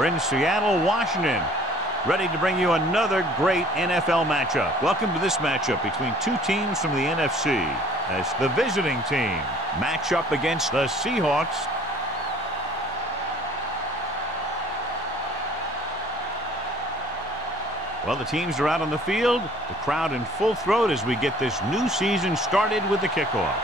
We're in Seattle, Washington, ready to bring you another great NFL matchup. Welcome to this matchup between two teams from the NFC as the visiting team match up against the Seahawks. Well, the teams are out on the field, the crowd in full throat as we get this new season started with the kickoff.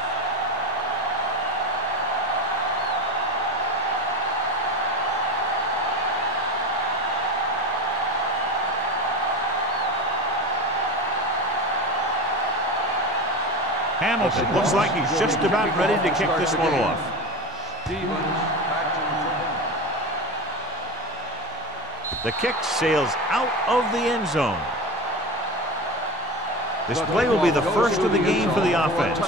Hamilton looks like he's just about ready to kick this one off. The kick sails out of the end zone. This play will be the first of the game for the offense.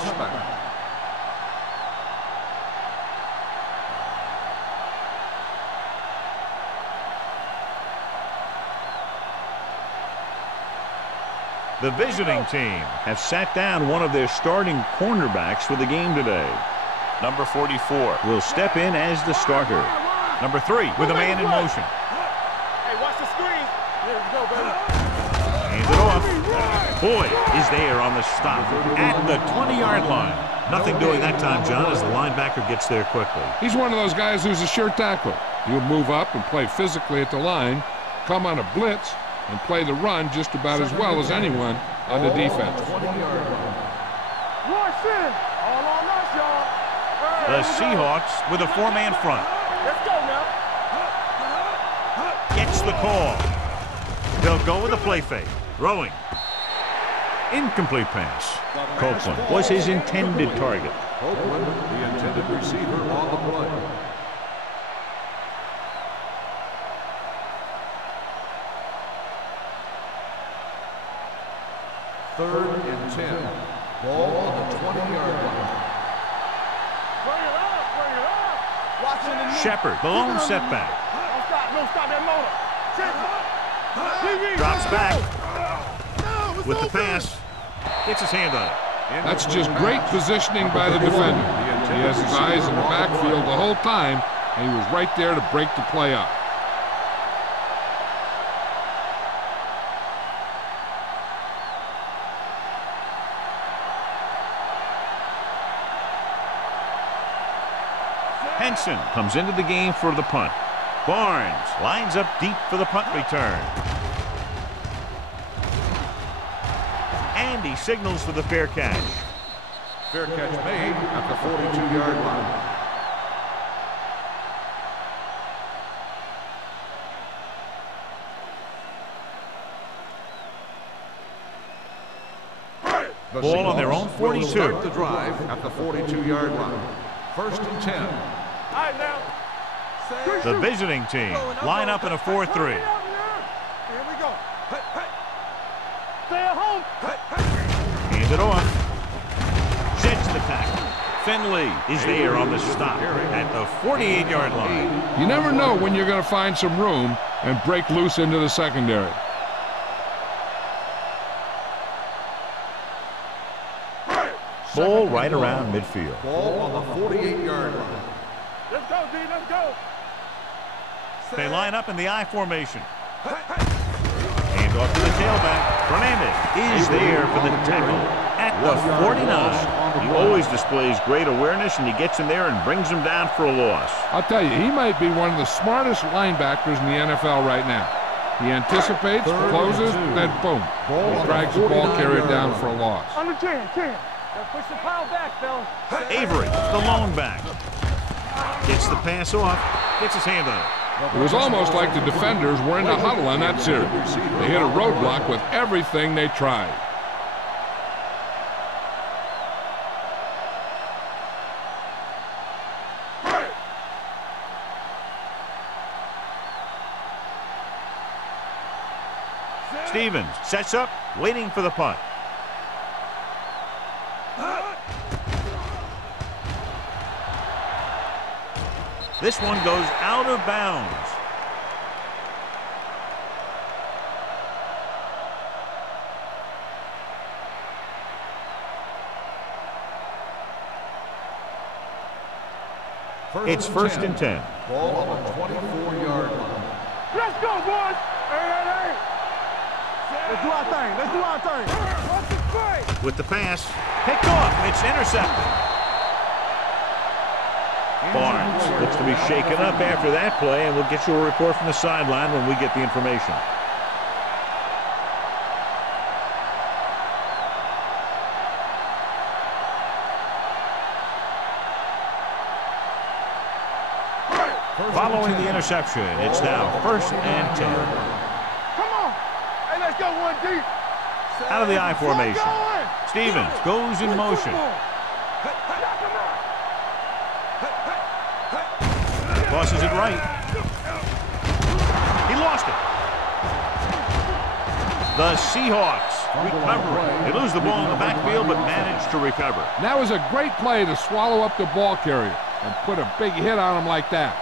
The visiting team have sat down one of their starting cornerbacks for the game today. Number 44 will step in as the starter. Number 3 with a man in motion. Hey, watch the screen. There we go, baby. Hands it off. Boyd is there on the stop at the 20-yard line. Nothing doing that time, John, as the linebacker gets there quickly. He's one of those guys who's a sure tackler. He'll move up and play physically at the line, come on a blitz, and play the run just about as well as anyone on the defense. The Seahawks with a 4-man front. Let's go now. Gets the call. They'll go with a play fake. Throwing. Incomplete pass. Copeland was his intended target. Copeland, the intended receiver on the play. Third and 10. Ball on the 20-yard line. Bring it up, bring it up. Watching the knee. Shepard, the lone setback. Don't stop that motor. Drops back with the pass. Gets his hand on it. That's just great positioning by the defender. He has his eyes in the backfield the whole time, and he was right there to break the play up. Henson comes into the game for the punt. Barnes lines up deep for the punt return. And he signals for the fair catch. Fair catch made at the 42-yard line. The Ball on their own 42. will start the drive at the 42-yard line. First and 10. All right, now. The visiting team line up in a 4-3. Here we go. Stay at home. Hands it off. Sheds the tackle. Finley is there on the stop at the 48-yard line. You never know when you're going to find some room and break loose into the secondary. Ball right around midfield. Ball on the 48-yard line. Let's go, D. Let's go. They line up in the I formation. Hands off to the tailback. Fernandez is there for the tackle at the 49. He always displays great awareness, and he gets in there and brings him down for a loss. I'll tell you, he might be one of the smartest linebackers in the NFL right now. He anticipates, closes, then boom. He drags the ball carrier down for a loss. Under 10. Push the pile back, fellas. Avery, the lone back. Gets the pass off. Gets his hand on it. It was almost like the defenders were in a huddle on that series. They hit a roadblock with everything they tried. Stevens sets up, waiting for the punt. This one goes out of bounds. It's first and 10. Ball on the 24-yard line. Let's go, boys. Hey. Let's do our thing. Let's do our thing. What's the fight? With the pass, picked off. It's intercepted. Barnes looks to be shaken up after that play, and we'll get you a report from the sideline when we get the information. Following the interception, it's now 1st and 10. Come on. Hey, let's go one deep. Out of the I formation. Stevens goes in motion. Crosses it right. He lost it. The Seahawks recover. They lose the ball in the backfield, but manage to recover. And that was a great play to swallow up the ball carrier and put a big hit on him like that.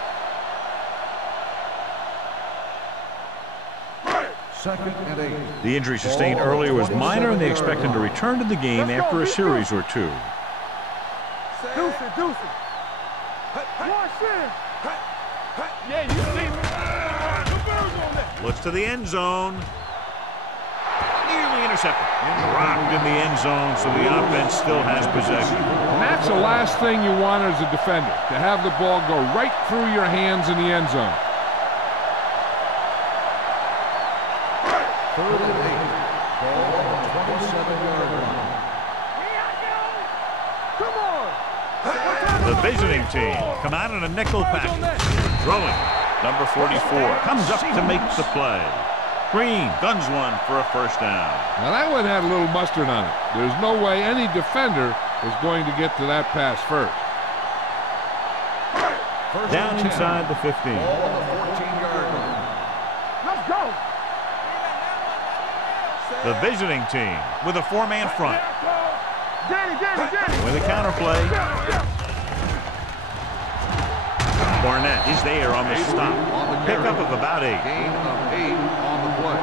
2nd and 8. The injury sustained earlier was minor, and they expect him to return to the game after a series or two. Deuce it. One shit. Yeah, you see me. Looks to the end zone. Nearly intercepted. Dropped in the end zone, so the offense still has possession. And that's the last thing you want as a defender, to have the ball go right through your hands in the end zone. 3rd and 8. Ball on the 27-yard line. Come on. The visiting team come out in a nickel package. Throwing. Number 44 comes up to make the play. Green guns one for a 1st down. Now that one had a little mustard on it. There's no way any defender was going to get to that pass first. Down inside the 15. Ball on the 14-yard line. Let's go. The visiting team with a 4-man front. Danny. With a counterplay. Barnett is there on the stop. On the Pickup of about 8. Gain of 8 on the play.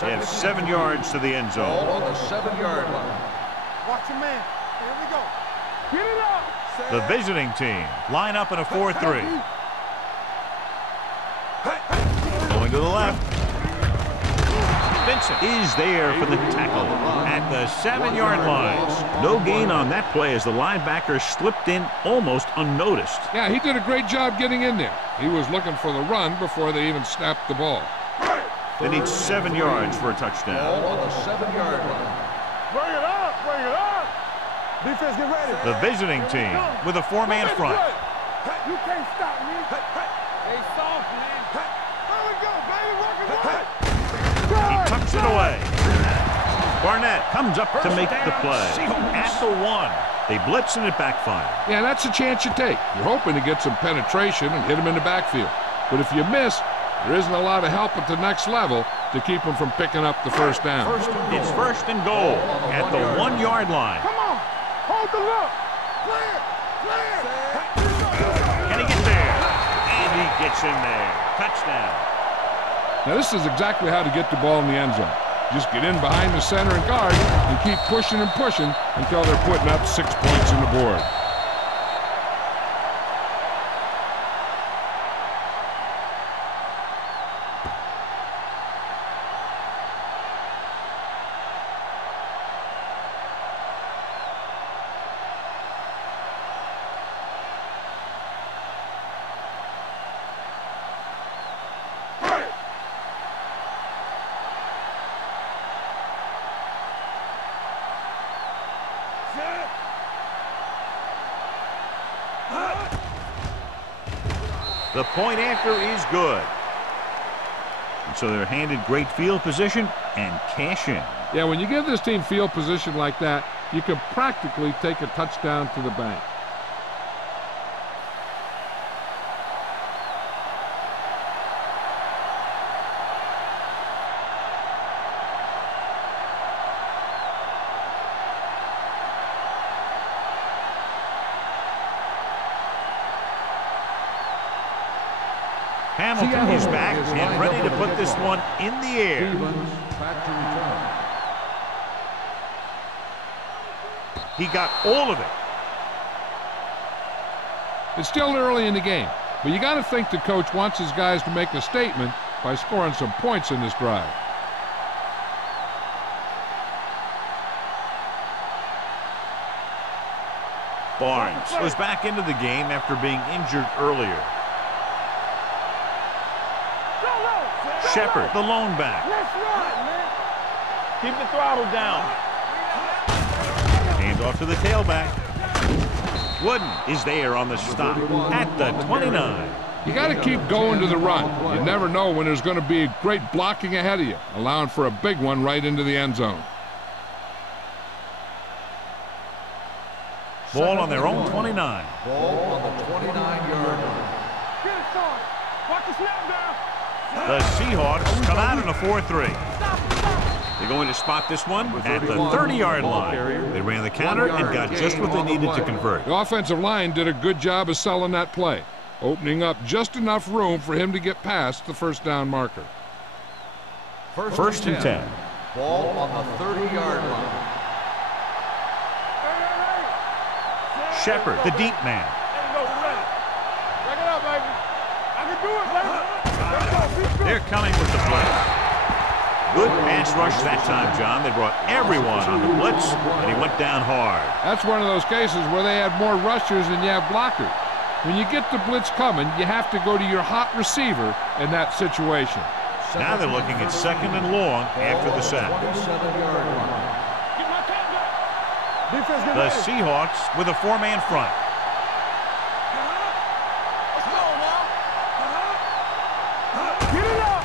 They have 7 yards to the end zone. Ball on the 7-yard line. Watch your man. Here we go. Get it up. The visiting team line up in a 4-3. Going to the left. Vincent is there for the tackle at the 7-yard line. No gain on that play as the linebacker slipped in almost unnoticed. Yeah, he did a great job getting in there. He was looking for the run before they even snapped the ball. They need 7 yards for a touchdown. Ball on the 7-yard line. Bring it up. Defense, get ready. The visiting team with a 4-man front. You can't stop me. Hey, soft, man. There we go, baby. Working. He tucks it away. Barnett comes up to make the play. At the 1. They blitz and it backfires. Yeah, that's a chance you take. You're hoping to get some penetration and hit him in the backfield. But if you miss, there isn't a lot of help at the next level to keep him from picking up the 1st down. It's 1st and goal at the 1-yard line. Come on. Hold the look. Clear. Can he get there? And he gets in there. Touchdown. Now this is exactly how to get the ball in the end zone. Just get in behind the center and guard and keep pushing until they're putting up 6 points on the board. The point after is good. And so they're handed great field position and cash in. Yeah, when you give this team field position like that, you can practically take a touchdown to the bank. Hamilton is back and ready to put this one in the air. Stevens back to return. He got all of it. It's still early in the game, but you got to think the coach wants his guys to make a statement by scoring some points in this drive. Barnes was back into the game after being injured earlier. Shepard, the lone back. Let's run, man. Keep the throttle down. Hands off to the tailback. Wooden is there on the stop at the 29. You got to keep going to the run. You never know when there's going to be great blocking ahead of you, allowing for a big one right into the end zone. Ball on their own 29. Ball on the 29-yard line. Get it, son. Watch the snap down. The Seahawks come out in a 4-3. They're going to spot this one at the 30-yard line. They ran the counter and got just what they needed to convert. The offensive line did a good job of selling that play, opening up just enough room for him to get past the first down marker. First and 10. Ball on the 30-yard line. Shepard, the deep man. Back it up, baby. I can do it, baby. They're coming with the blitz. Good pass rush that time, John. They brought everyone on the blitz, and he went down hard. That's one of those cases where they had more rushers than you have blockers. When you get the blitz coming, you have to go to your hot receiver in that situation. Now they're looking at second and long after the sack. 27-yard line. Get my cap back. Defense, get The ready. Seahawks with a four-man front. Let's go now. Get it up.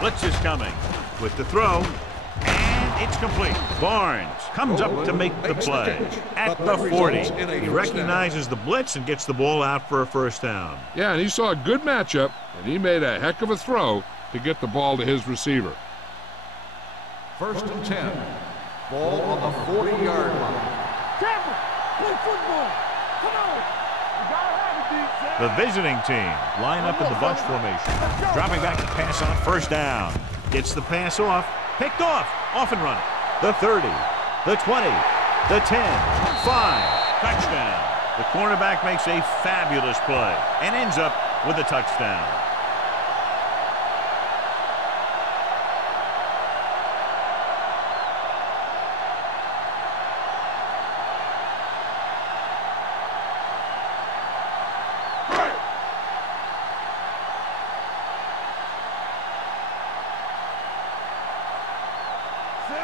Blitz is coming with the throw, and it's complete. Barnes comes up to make the play at the 40. He recognizes the blitz and gets the ball out for a first down. Yeah, and he saw a good matchup, and he made a heck of a throw to get the ball to his receiver. First and 10. Ball on the 40-yard line. Tampa, play football. Come on. You gotta have it, D. The visiting team line up in the bunch formation. Dropping back to pass on first down. Gets the pass off. Picked off. Off and running. The 30. The 20. The 10. 5. Touchdown. The cornerback makes a fabulous play and ends up with a touchdown.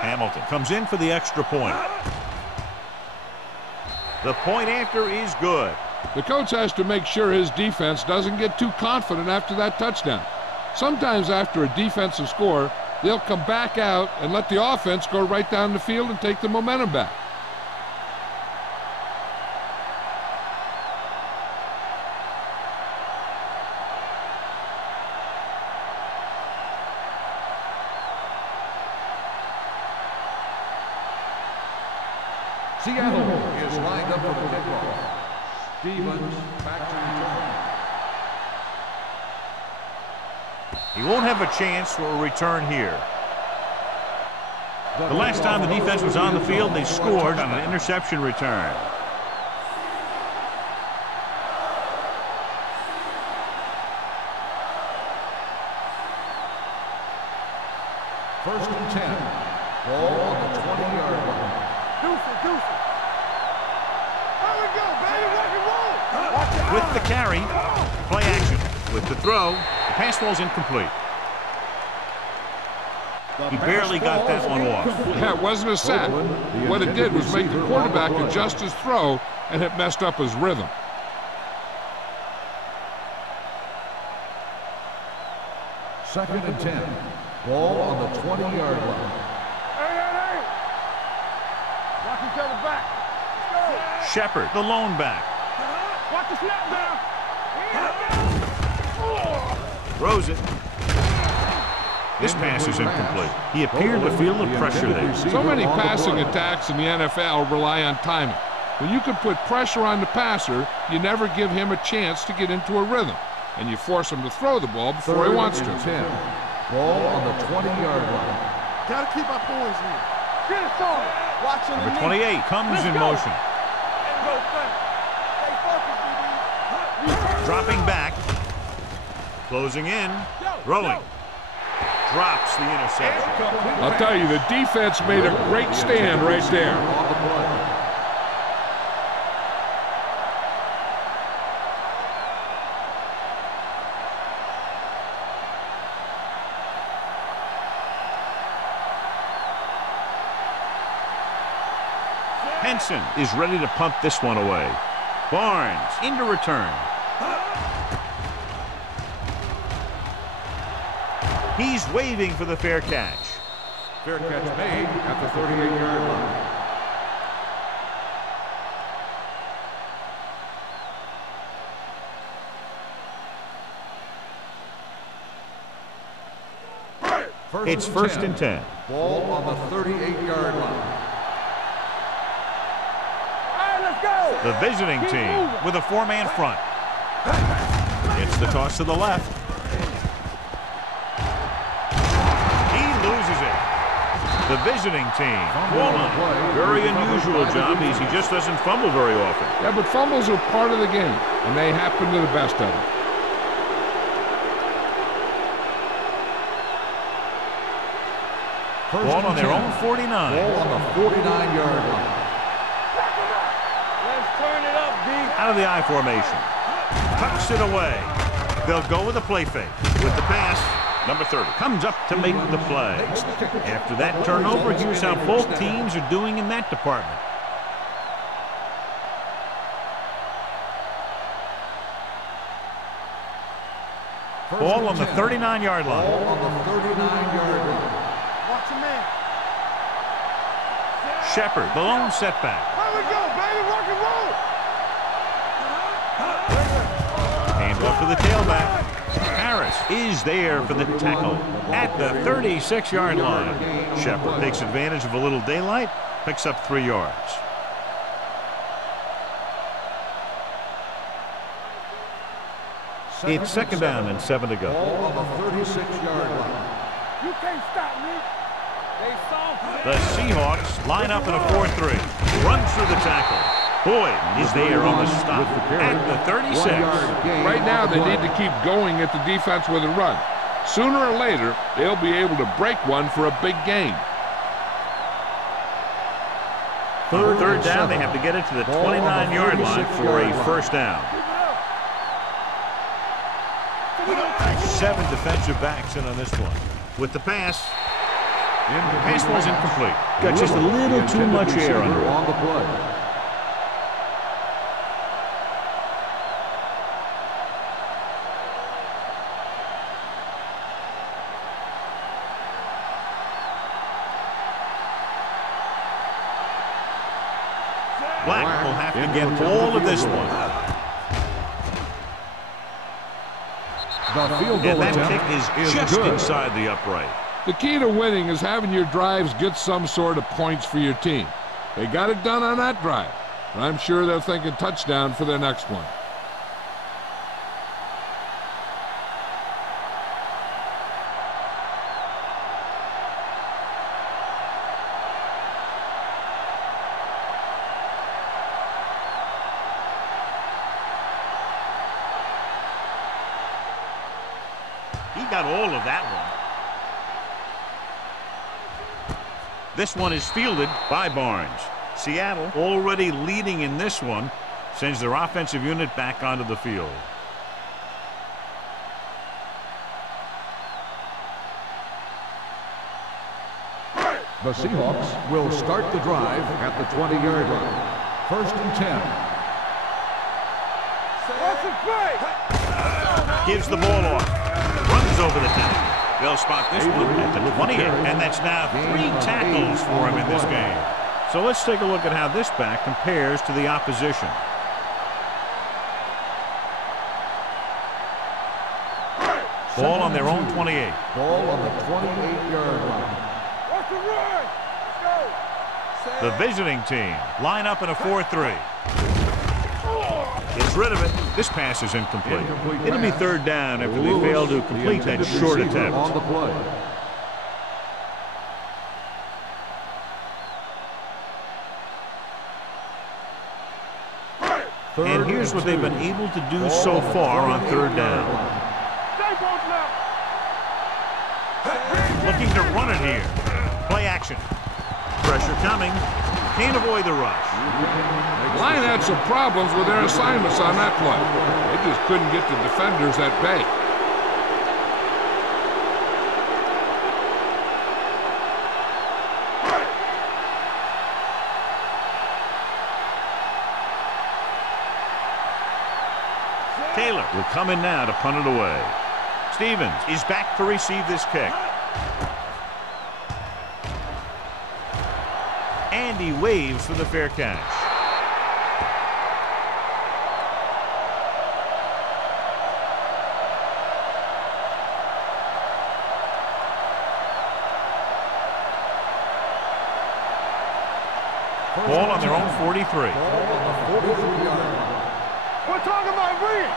Hamilton comes in for the extra point. The point after is good. The coach has to make sure his defense doesn't get too confident after that touchdown. Sometimes after a defensive score, they'll come back out and let the offense go right down the field and take the momentum back. Seattle is lined up for the kickoff. Stevens back to return. He won't have a chance for a return here. The last time the defense was on the field, they scored on an interception return. First and 10. Ball on the 20-yard line. Deuce. There we go, baby. Rock and roll. Watch it. With the carry, play action. With the throw, the pass ball's incomplete. He barely got that one off. Yeah, it wasn't a sack. What it did was make the quarterback adjust his throw, and it messed up his rhythm. Second and 10. Ball on the 20-yard line. Hey. Watch each other back. Let's go. Shepard, the lone back. Watch the snap down. Throws it. This pass is incomplete. He appeared to feel the pressure there. So many passing attacks in the NFL rely on timing. When you can put pressure on the passer, you never give him a chance to get into a rhythm, and you force him to throw the ball before he wants to. 10. Ball on the 20-yard line. Gotta keep our poise here. Get it, son. Number 28 comes in motion. Dropping back. Closing in. Throwing. Drops the interception. I'll tell you, the defense made a great stand right there. Henson is ready to punt this one away. Barnes into return. He's waving for the fair catch. Fair catch made at the 38-yard line. It's first and 10. Ball on the 38-yard line. The visiting team with a four-man front. It's the toss to the left. He loses it. The visiting team. Very unusual job. He just doesn't fumble very often. Yeah, but fumbles are part of the game, and they happen to the best of them. Ball on their own 49. Ball on the 49-yard line. Out of the I formation. Tucks it away. They'll go with a play fake. With the pass, number 30 comes up to make the play. After that turnover, here's how both teams are doing in that department. Ball on the 39-yard line. Ball on the 39-yard line. Watch him in. Shepard, the lone setback. Here we go, baby. Rock and roll. Hand off to the tailback. Harris is there for the tackle at the 36-yard line. Shepard takes advantage of a little daylight, picks up 3 yards. It's second down and 7 to go. Ball on the 36-yard line. You can't stop me. They soft. The Seahawks line up in a 4-3. Runs through the tackle. Boyd is there on the stop at the 36. Right now, they need to keep going at the defense with a run. Sooner or later, they'll be able to break one for a big gain. Third down, they have to get it to the 29-yard line for a first down. 7 defensive backs in on this one. With the pass. The pass was incomplete. Got just a little too much air under it. On the play. Black will have to get all of this one. The field goal And that attempt kick is just good. inside the upright. The key to winning is having your drives get some sort of points for your team. They got it done on that drive, and I'm sure they're thinking touchdown for their next one. He got all of that one. This one is fielded by Barnes. Seattle already leading in this one, sends their offensive unit back onto the field. The Seahawks will start the drive at the 20-yard line. First and 10. Watch it play. Gives the ball off. Runs over the tackle. They'll spot this one at the 20th, and that's now 3 tackles for him in this game. So let's take a look at how this back compares to the opposition. Ball on their own 28. Ball on the 28-yard line. Watch the run. Let's go. The visiting team line up in a 4-3. Gets rid of it. This pass is incomplete. It'll be third down after they fail to complete that short attempt. On the play. And here's what they've been able to do so far on third down. Looking to run it here. Play action. Pressure coming. Can't avoid the rush. Line had some problems with their assignments on that play. They just couldn't get the defenders at bay. Taylor will come in now to punt it away. Stevens is back to receive this kick. And he waves for the fair catch. Ball on their own 43. We're talking about bringing.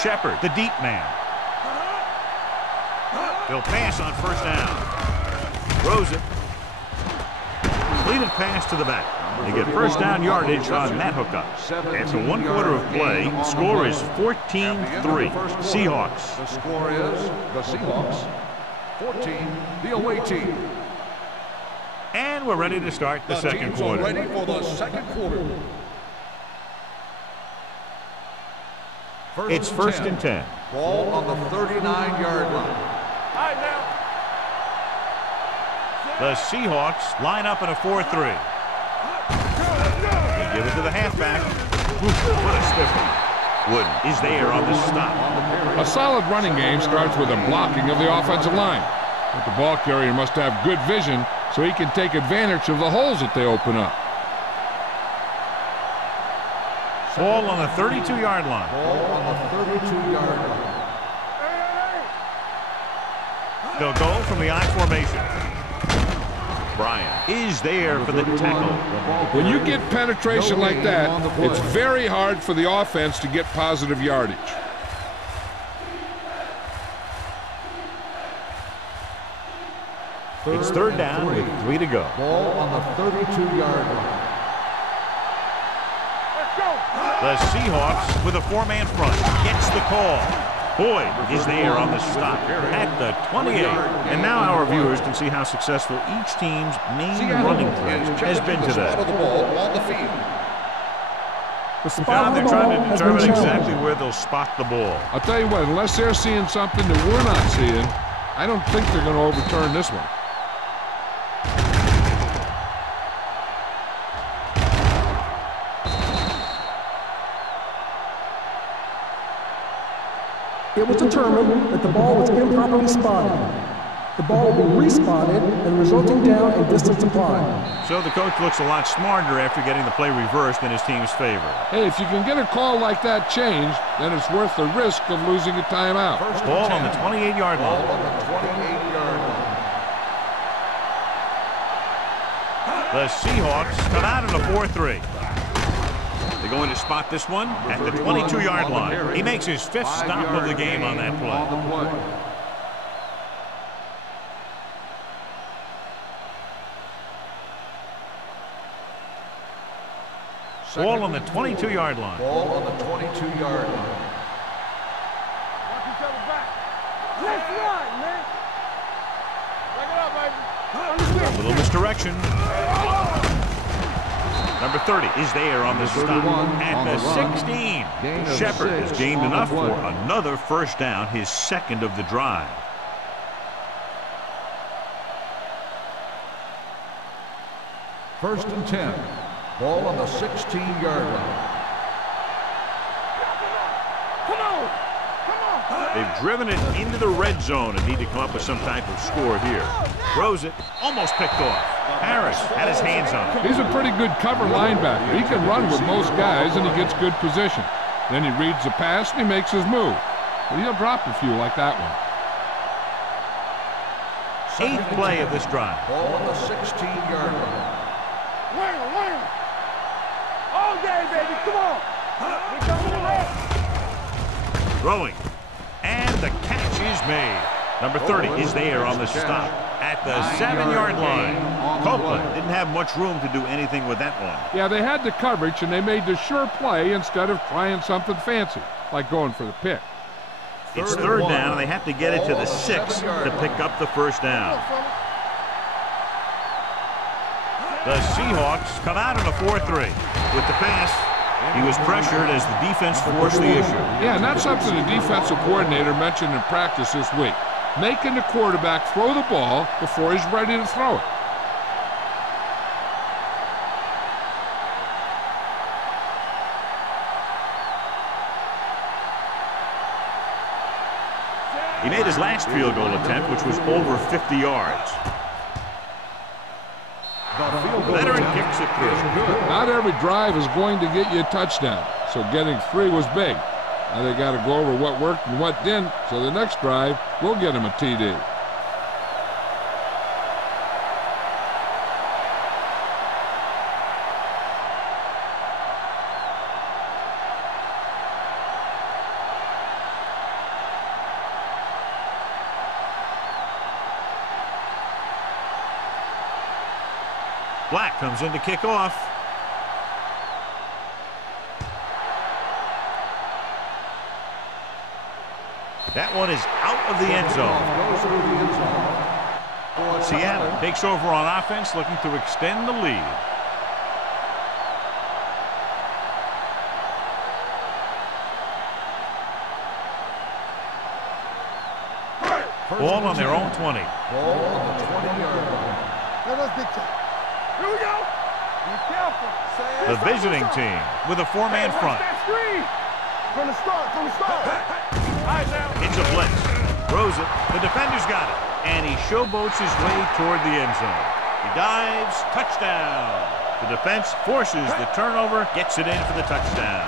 Shepard, the deep man. They'll pass on first down. Throws it. Completed pass to the back. They get first down yardage on that hookup. After 1 quarter of play, the score is 14-3. Seahawks. The score is the Seahawks 14, the away team. And we're ready to start the second teams quarter. are ready for the second quarter. It's first and 10. Ball on the 39-yard line. All right, now. The Seahawks line up in a 4-3. They give it to the halfback. What a stiff one. Wooden is there on the stop. A solid running game starts with a blocking of the offensive line. But the ball carrier must have good vision so he can take advantage of the holes that they open up. Ball on the 32-yard line. Ball on the 32-yard line. They'll go from the I formation. Bryan is there for the tackle. When you get penetration like that, it's very hard for the offense to get positive yardage. It's third down with 3 to go. Ball on the 32-yard line. The Seahawks with a 4-man front gets the call. Boyd is there on the stop at the 28. And now our viewers can see how successful each team's main running threat has been today. Now they're trying to determine exactly where they'll spot the ball. I'll tell you what, unless they're seeing something that we're not seeing, I don't think they're going to overturn this one. It was determined that the ball was improperly spotted. The ball will be respotted and resulting down and distance applied. So the coach looks a lot smarter after getting the play reversed in his team's favor. Hey, if you can get a call like that changed, then it's worth the risk of losing a timeout. Ball on the 28-yard line. Ball on the 28-yard line. The Seahawks come out in a 4-3. They're going to spot this one at the 22-yard line. He makes his 5th stop of the game on that play. Ball on the 22-yard line. Ball on the 22-yard line. Watch each other back. Let's run, man. Back it up, baby. A little misdirection. Number 30 is there on the stop at the 16. Shepard has gained enough for another first down, his 2nd of the drive. First and 10. Ball on the 16-yard line. Come on. Come on. They've driven it into the red zone and need to come up with some type of score here. Throws it, almost picked off. Harris had his hands on it. He's a pretty good cover linebacker. He can run with most guys, and he gets good position. Then he reads the pass, and he makes his move. But he'll drop a few like that one. 8th play of this drive. Ball on the 16-yard line. Wing. All day, baby. Come on. We're coming around. Throwing. And the catch is made. Number 30 is there on the stop. at the 7-yard line. Copeland didn't have much room to do anything with that one. Yeah, they had the coverage, and they made the sure play instead of trying something fancy, like going for the pick. It's third down, and they have to get it to the 6 to pick up the first down. The Seahawks come out in a 4-3. With the pass, he was pressured as the defense forced the issue. Yeah, and that's something the defensive coordinator mentioned in practice this week. Making the quarterback throw the ball before he's ready to throw it. He made his last field goal attempt, which was over 50 yards. Veteran kicks it through. Not every drive is going to get you a touchdown, so getting 3 was big. Now they got to go over what worked and what didn't, so the next drive will get him a TD. Black comes in to kick off. That one is out of the end zone. Seattle takes over on offense, looking to extend the lead. Ball on their own 20. Ball on the 20-yard line. Let us big time. Here we go. Be careful. The visiting team with a 4-man front. That screen. From the start. It's a blitz. Throws it. The defender's got it. And he showboats his way toward the end zone. He dives. Touchdown. The defense forces the turnover. Gets it in for the touchdown.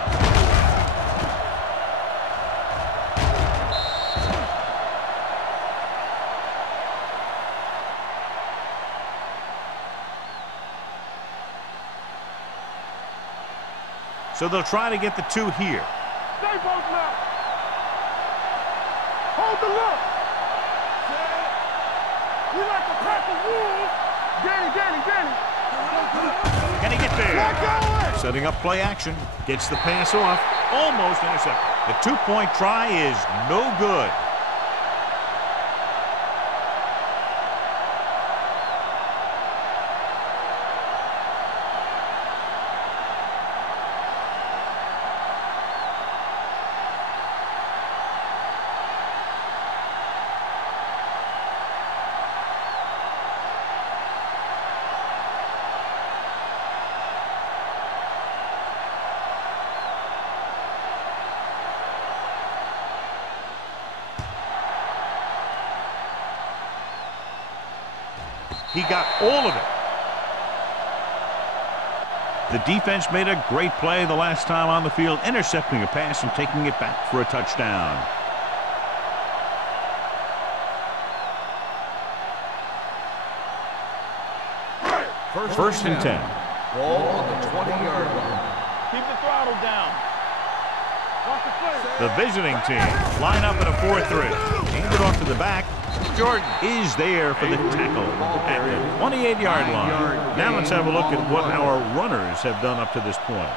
So they'll try to get the 2 here. Stay both now. Hold the look. We like to crack the rules. Danny. Can he get there? Setting up play action. Gets the pass off. Almost intercepted. The 2-point try is no good. He got all of it. The defense made a great play the last time on the field, intercepting a pass and taking it back for a touchdown. First and 10. Ball on the 20-yard line. Keep the throttle down. Watch the play. The visiting team line up in a 4-3. Hand it off to the back. Jordan is there for the tackle at the 28-yard line. Now let's have a look at what our runners have done up to this point.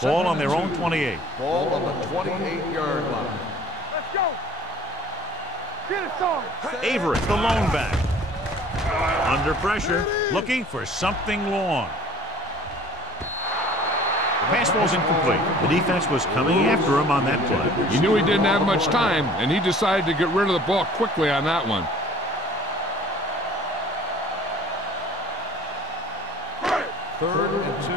Ball on their own 28. Ball on the 28-yard line. Let's go. Get it, son. Avery, the lone back. Under pressure, looking for something long. The pass ball's incomplete. The defense was coming after him on that play. He knew he didn't have much time, and he decided to get rid of the ball quickly on that one. Third and 2.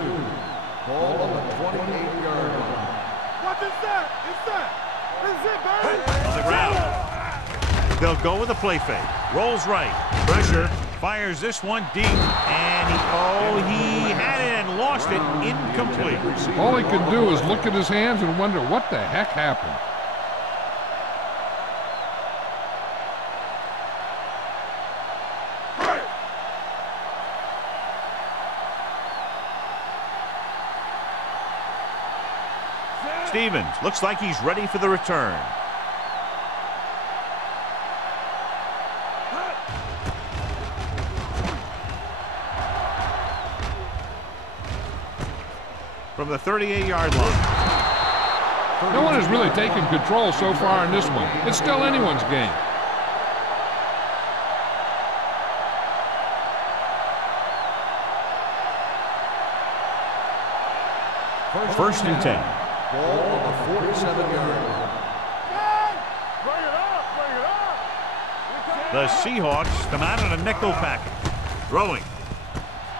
Ball on the 28-yard line. What is that? This is it, baby. On the ground. They'll go with a play fake. Rolls right. Pressure. Fires this one deep. And he had it and lost it. Incomplete. All he could do is look at his hands and wonder what the heck happened. Stevens looks like he's ready for the return. From the 38-yard line. No one has really taken control so far in this one. It's still anyone's game. First and 10. Ball on the 47-yard line. Bring it up, bring it up. The Seahawks come out in a nickel package. Throwing.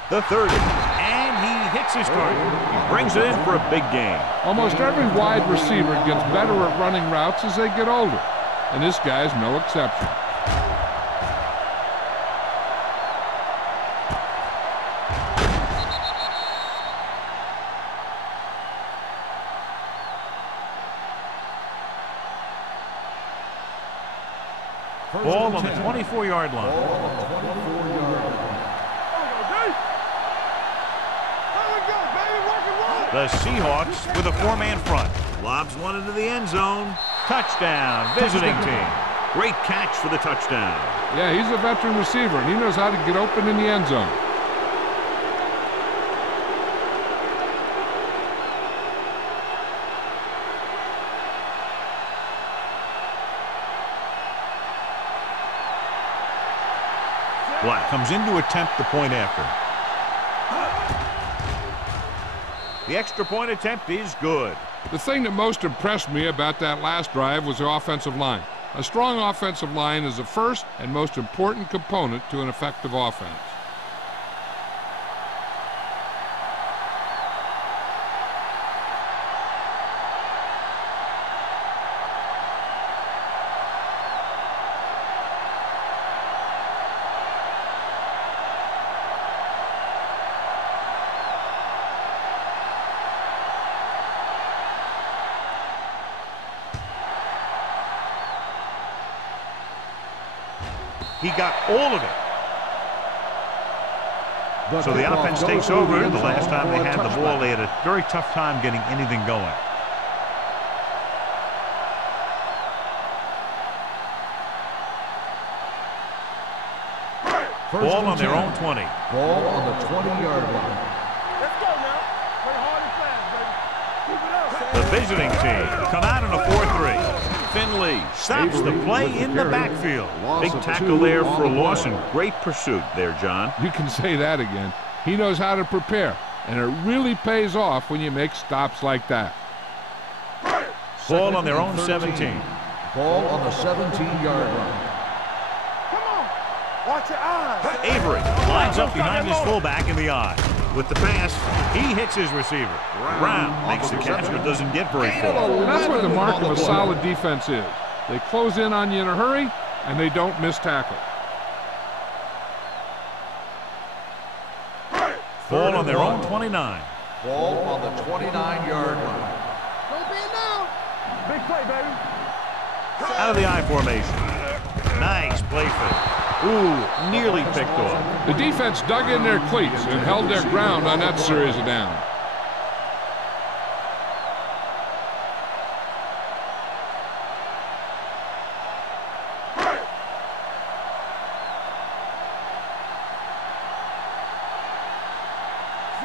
The 30. And he hits his target. He brings it in for a big gain. Almost every wide receiver gets better at running routes as they get older, and this guy's no exception. Ball on the 24-yard line. Ball on the 24-yard line. The Seahawks with a four-man front. Lobs one into the end zone. Touchdown, visiting team. Great catch for the touchdown. Yeah, he's a veteran receiver, and he knows how to get open in the end zone. Black comes in to attempt the point after. The extra point attempt is good. The thing that most impressed me about that last drive was the offensive line. A strong offensive line is the first and most important component to an effective offense. He got all of it. So the offense takes over. The last time they had the ball, they had a very tough time getting anything going. Ball on their own 20. Ball on the 20-yard line. Let's go now. Play hard and fast, baby. Keep it up. The visiting team come out in a 4-3. Finley stops the play in the backfield. Big tackle there for a loss and great pursuit there, John. You can say that again. He knows how to prepare, and it really pays off when you make stops like that. Ball on their own 17. Ball on the 17-yard line. Come on. Watch your eyes. Avery lines up behind his fullback in the I. With the pass, he hits his receiver. Brown makes the catch but doesn't get very far. That's what the mark of a solid defense is. They close in on you in a hurry, and they don't miss tackle. Ball on their own 29. Ball on the 29-yard line. Don't be now. Big play, baby. Out of the I formation. Nice play fake. Ooh, nearly picked off. The defense dug in their cleats and held their ground on that series of downs.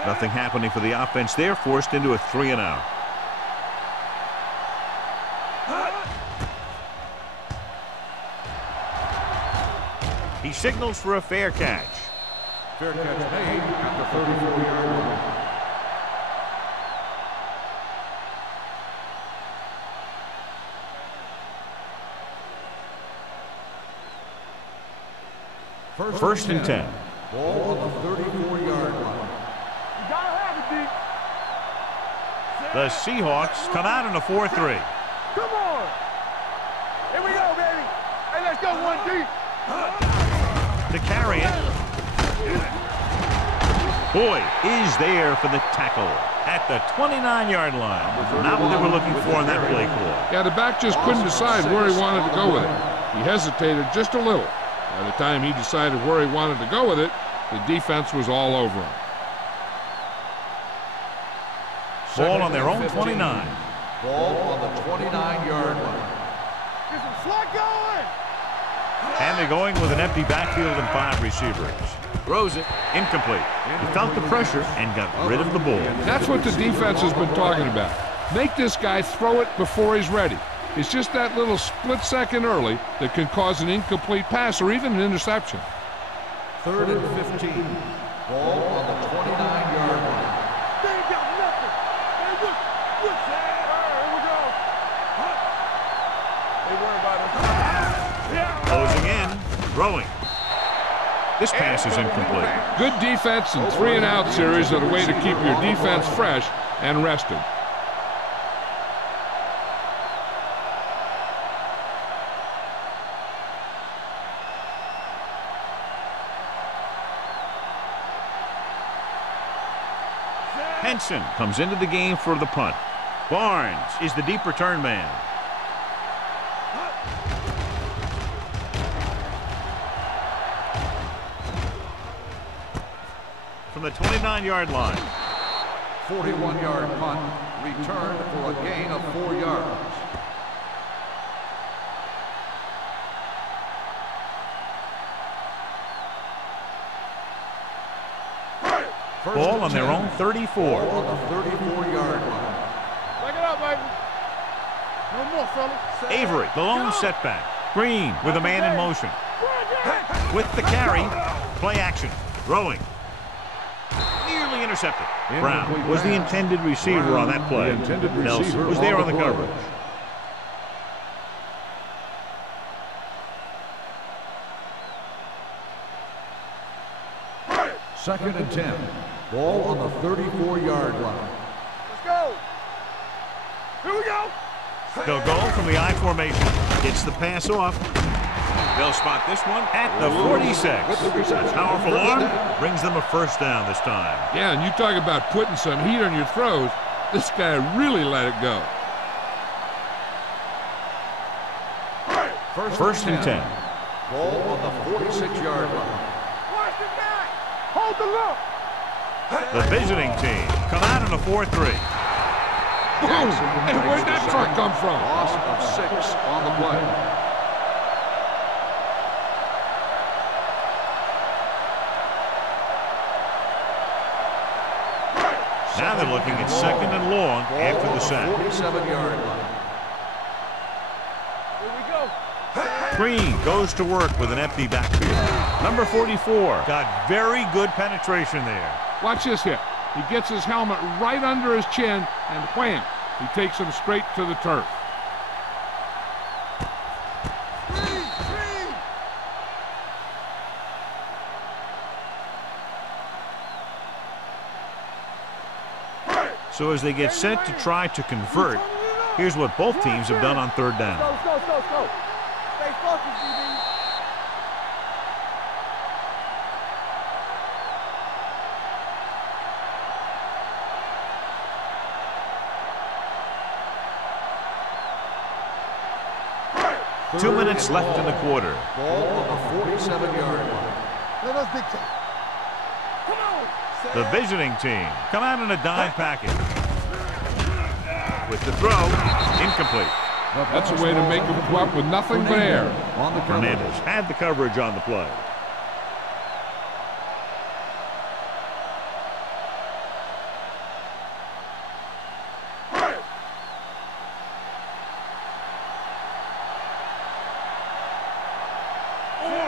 Nothing happening for the offense. They're forced into a 3-and-out. He signals for a fair catch. Fair catch made at the 34-yard line. First and 10. Ball on the 34-yard line. You gotta have it, D. The Seahawks come out in a 4-3. Come on. Here we go, baby. Hey, let's go 1D. To carry it. Boyd is there for the tackle at the 29-yard line. Not what they were looking for in that play call. Yeah, the back just couldn't decide where he wanted to go with it. He hesitated just a little. By the time he decided where he wanted to go with it, the defense was all over him. Ball on their own 29. Ball on the 29-yard line. Get some slot going. And they're going with an empty backfield and 5 receivers. Throws it. Incomplete. He felt the pressure and got rid of the ball. That's what the defense has been talking about. Make this guy throw it before he's ready. It's just that little split second early that can cause an incomplete pass or even an interception. 3rd and 15. Ball on the 29-yard line. They ain't got nothing. Hey, what's that? Here we go. They worry about us. Yeah. Closing in. Throwing. This pass is incomplete. Good defense and 3-and-out series are the way to keep your defense fresh and rested. Henson comes into the game for the punt. Barnes is the deep return man. From the 29-yard line. 41-yard punt, returned for a gain of 4 yards. Ball on their own 34. Ball on the 34-yard line. Back it up, baby. No more, fellas. Avery, the lone setback. Green with a man in motion. With the carry, play action. Throwing. Nearly intercepted. Brown was the intended receiver on that play. Nelson was there on the coverage. Second and 10. Ball on the 34-yard line. Let's go. Here we go. They'll go from the I formation. Gets the pass off. They'll spot this one at the 46. A powerful arm brings them a first down this time. Yeah, and you talk about putting some heat on your throws. This guy really let it go. First and 10. Ball on the 46-yard line. Watch the back. Hold the look. The visiting team come out in a 4-3. Boom! And where'd that truck come from? Loss of 6 on the play. Now they're looking at second and long after the sack. 47-yard line. Here we go. Green goes to work with an empty backfield. Number 44 got very good penetration there. Watch this hit. He gets his helmet right under his chin, and wham! He takes him straight to the turf. So as they get set to try to convert, here's what both teams have done on third down. Go. Stay focused, DB. Two minutes left in the quarter. Ball on the 47-yard line. Let us dictate. Come on. The visiting team come out in a dime package. With the throw, incomplete. That's a way to make him go up with nothing but air. On the Hernandez had the coverage on the play.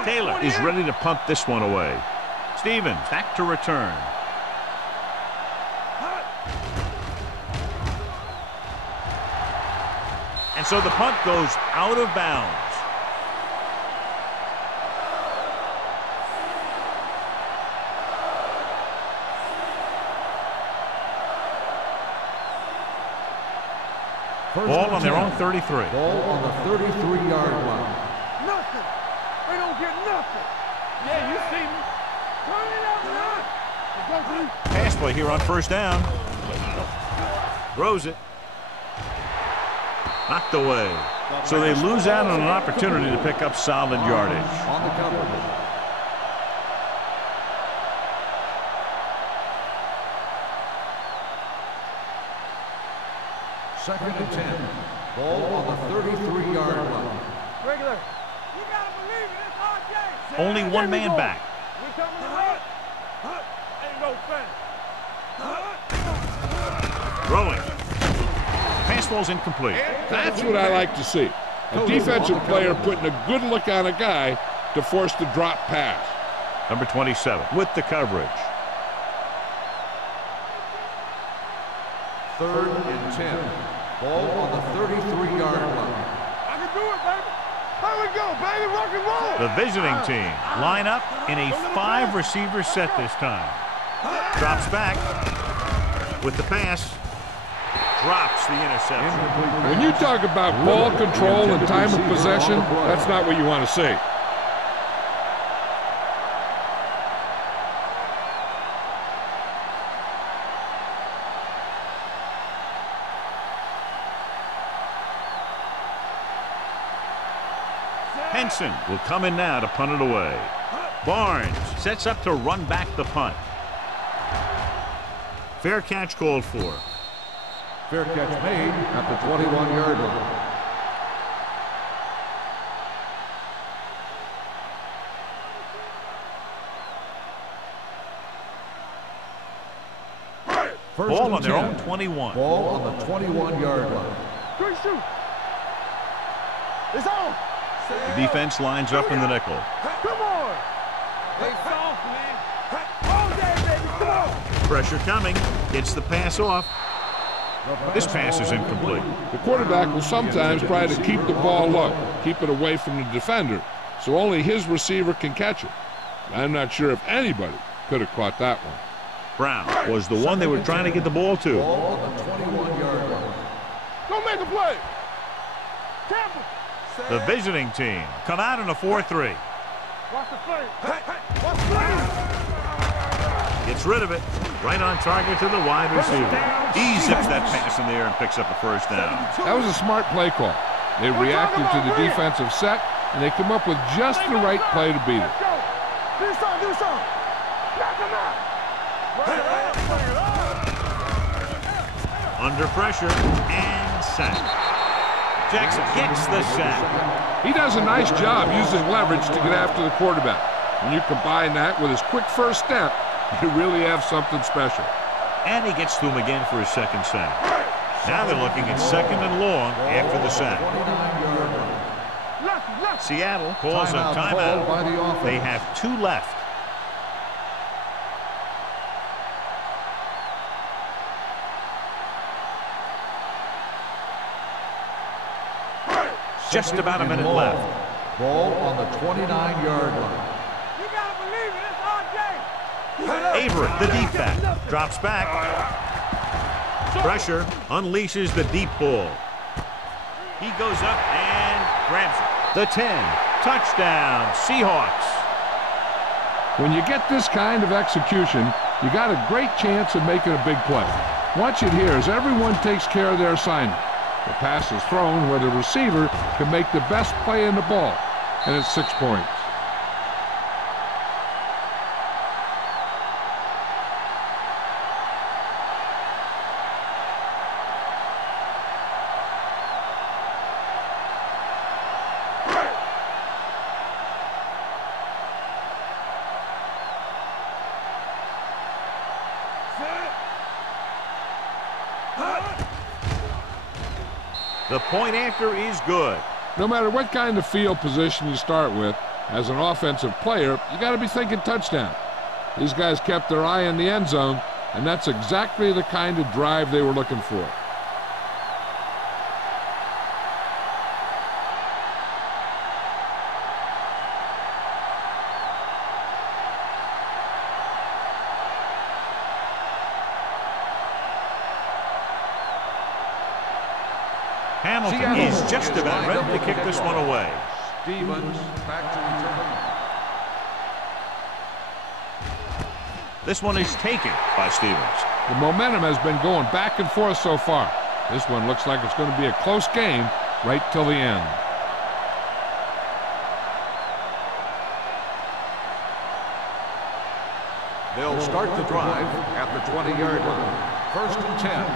Taylor is ready to punt this one away. Stevens back to return. And so the punt goes out of bounds. Ball on their own 33. Ball on the 33-yard line. Nothing. They don't get nothing. Yeah, you see me. Turn it out now. Pass play here on first down. Throws it. Knocked away. So they lose out on an opportunity to pick up solid yardage. On the coverage. Second and 10. Ball on the 33-yard line. Regular. You gotta believe it. It's RJ. Only one man back. We coming to run. Ain't no thing. Throwing. Pass ball's incomplete. That's what I like to see. A defensive player putting a good look on a guy to force the drop pass. Number 27 with the coverage. Third and 10. Ball on the 33-yard line. I can do it, baby. Here we go, baby. Rock and roll. The visiting team line up in a 5-receiver set this time. Drops back with the pass. Drops the interception. When you talk about ball control and time of possession, that's not what you want to see. Henson will come in now to punt it away. Barnes sets up to run back the punt. Fair catch called for. Fair catch made at the 21-yard line. First Ball and on their 10. own 21. Ball on the 21-yard line. Quick shoot. It's on. The defense lines up in the nickel. Come on. They soft, man. All day, baby. Come on. Pressure coming. Gets the pass off. This pass is incomplete. The quarterback will sometimes try to keep the ball low, keep it away from the defender, so only his receiver can catch it. I'm not sure if anybody could have caught that one. Brown was the one they were trying to get the ball to. Ball on the 21-yard line. Don't make a play. Tampa. The visiting team come out in a 4-3. Watch the play. Watch the play. Gets rid of it. Right on target to the wide receiver. He zips that pass in the air and picks up a first down. That was a smart play call. They reacted to the defensive set, and they come up with just the right play to beat it. Do something. Do something. Knock him out. Under pressure and sack. Jackson gets the sack. He does a nice job using leverage to get after the quarterback. When you combine that with his quick first step, you really have something special. And he gets to him again for his second sack. Now they're looking at second and long after the sack. Seattle calls a timeout. They have 2 left. Just about a minute left. Ball on the 29-yard line. You gotta believe it. It's RJ. Avery, the deep back, drops back. Pressure unleashes the deep ball. He goes up and grabs it. The 10. Touchdown, Seahawks. When you get this kind of execution, you got a great chance of making a big play. Watch it here as everyone takes care of their assignment. The pass is thrown where the receiver can make the best play in the ball, and it's 6 points. The point after is good. No matter what kind of field position you start with, as an offensive player, you got to be thinking touchdown. These guys kept their eye on the end zone, and that's exactly the kind of drive they were looking for. Hamilton is just about ready to kick this one away. Stevens back to return. This one is taken by Stevens. The momentum has been going back and forth so far. This one looks like it's going to be a close game right till the end. They'll start the drive at the 20-yard line. First and 10.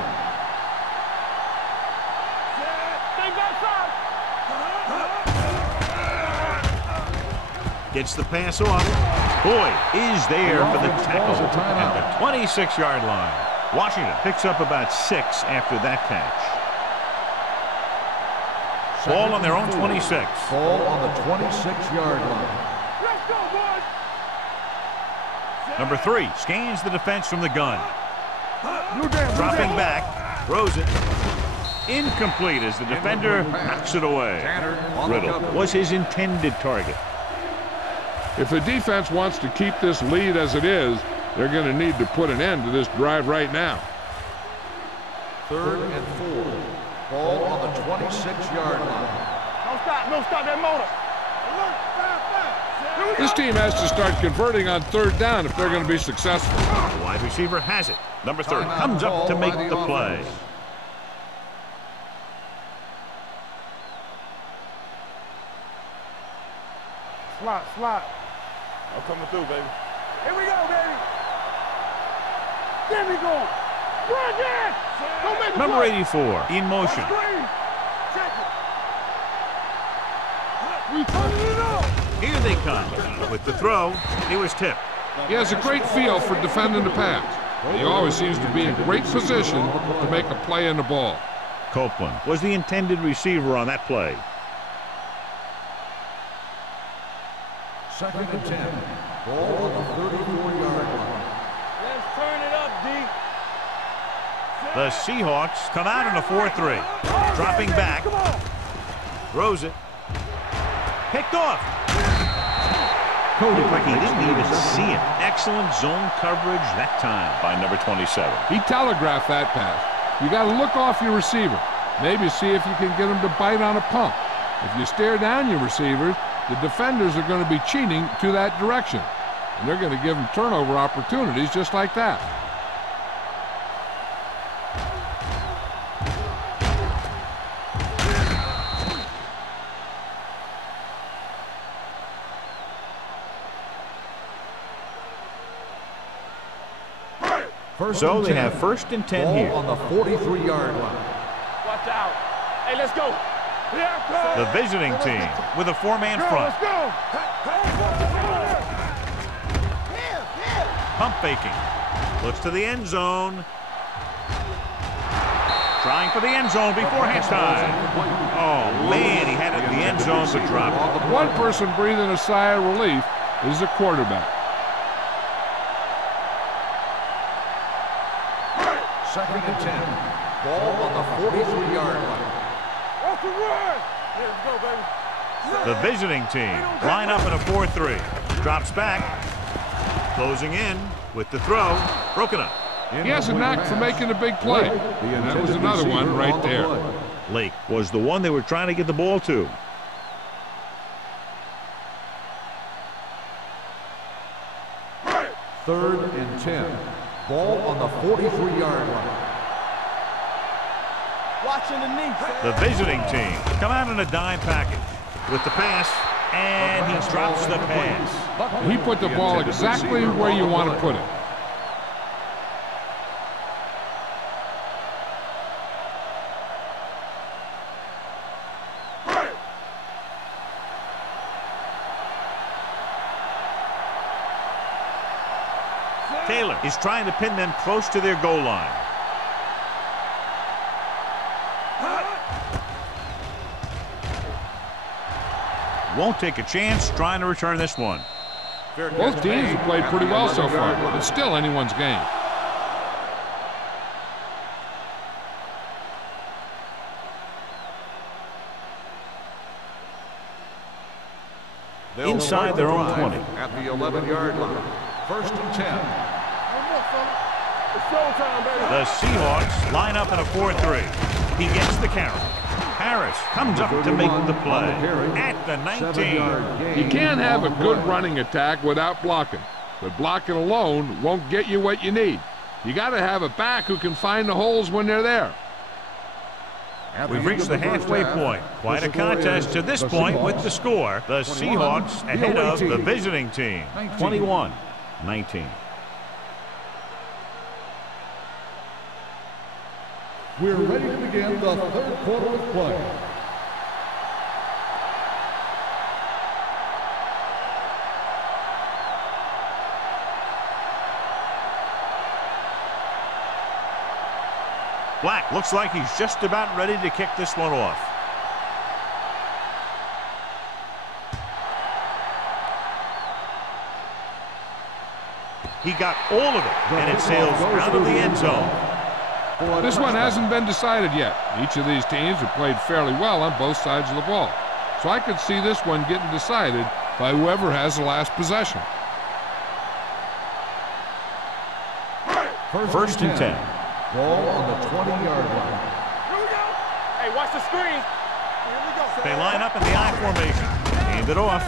Gets the pass off. Boyd is there for the tackle at the 26-yard line. Washington picks up about 6 after that catch. Ball on their own 26. Ball on the 26-yard line. Let's go, boys. Number 3 scans the defense from the gun. Dropping back, throws it. Incomplete as the defender knocks it away. Riddle was his intended target. If the defense wants to keep this lead as it is, they're going to need to put an end to this drive right now. 3rd and 4. Ball on the 26-yard line. No stop that motor. This team has to start converting on 3rd down if they're going to be successful. The wide receiver has it. Number 3 comes up to make the play. Slot. I'm coming through, baby. Here we go, baby. There we go. Run that. Don't make Number 84 in motion. Check it. We turning it up. Here they come. With the throw, it was tipped. He has a great feel for defending the pass. He always seems to be in great position to make a play in the ball. Copeland was the intended receiver on that play. 2nd and 10. Ball on the 34-yard line. Let's turn it up, D. The Seahawks come out in a 4-3. Dropping back. Throws it. Picked off. Looked like he didn't even see it. Excellent zone coverage that time by number 27. He telegraphed that pass. You got to look off your receiver. Maybe see if you can get him to bite on a pump. If you stare down your receivers, the defenders are going to be cheating to that direction. And they're going to give them turnover opportunities just like that. So they have 1st and 10 here. On the 43-yard line. Watch out. Hey, let's go. Here I come. The visiting team with a 4-man front. Let's go. Pump faking. Looks to the end zone. Trying for the end zone before halftime. Oh, man, he had it in the end zone but dropped it. One person breathing a sigh of relief is the quarterback. 2nd and 10. Ball on the 43-yard line. Off the run. Let's go, baby. The visiting team line up in a 4-3. Drops back. Closing in with the throw. Broken up. He has a knack for making a big play. And that was another one right there. Lake was the one they were trying to get the ball to. Third and 10. Ball on the 43-yard line. Watching the knee. The visiting team come out in a dime package with the pass, and he drops the pass. He put the ball exactly where you want to put it. Taylor is trying to pin them close to their goal line. Won't take a chance trying to return this one. Both teams have played pretty well so far, but it's still anyone's game. Inside their own 20. At the 11-yard line. 1st and 10. It's showtime, baby. The Seahawks line up in a 4-3. He gets the carry. Harris comes up to make the play at the 19. You can't have a good running attack without blocking, but blocking alone won't get you what you need. You got to have a back who can find the holes when they're there. We've reached the halfway point. Quite a contest to this point with the score. The Seahawks ahead of the visiting team, 21-19. We're ready to begin the 3rd quarter of play. Black looks like he's just about ready to kick this one off. He got all of it, and it sails out of the end zone. This one hasn't been decided yet. Each of these teams have played fairly well on both sides of the ball. So I could see this one getting decided by whoever has the last possession. First and 10. Ball on the 20-yard line. Here we go. Hey, watch the screen. Here we go. They line up in the I formation. Hand it off.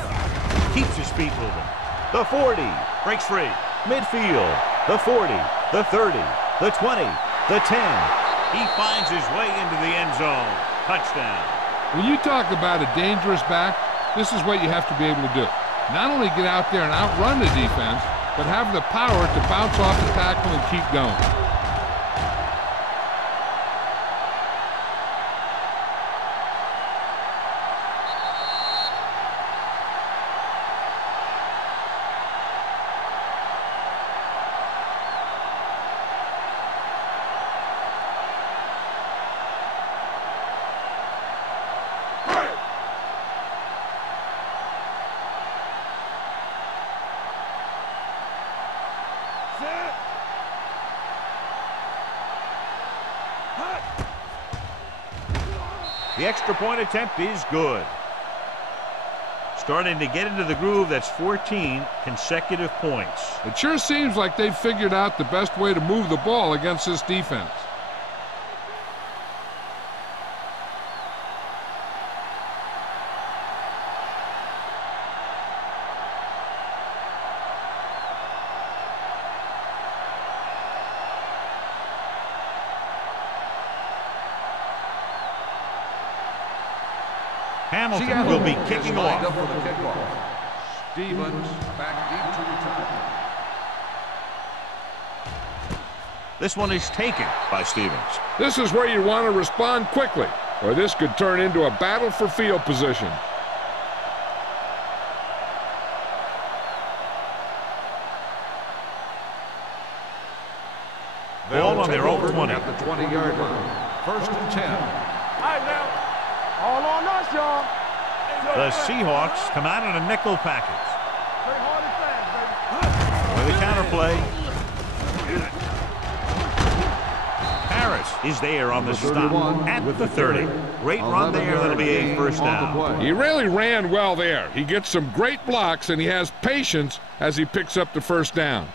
Keeps his feet moving. The 40. Breaks free. Midfield. The 40. The 30. The 20. The 10. He finds his way into the end zone. Touchdown. When you talk about a dangerous back, this is what you have to be able to do. Not only get out there and outrun the defense, but have the power to bounce off the tackle and keep going. The extra point attempt is good. Starting to get into the groove. That's 14 consecutive points. It sure seems like they've figured out the best way to move the ball against this defense. Hamilton will be kicking off. For the kickoff. Stevens back deep to return. This one is taken by Stevens. This is where you want to respond quickly, or this could turn into a battle for field position. Ball on their own 20. At the 20-yard line. First and 10. All right, now. All on us, y'all. The Seahawks come out in a nickel package. Play hard and fast, baby. With a counterplay. Harris is there on the stop at the 30. Great run there. That'll be a first down. He really ran well there. He gets some great blocks, and he has patience as he picks up the first down.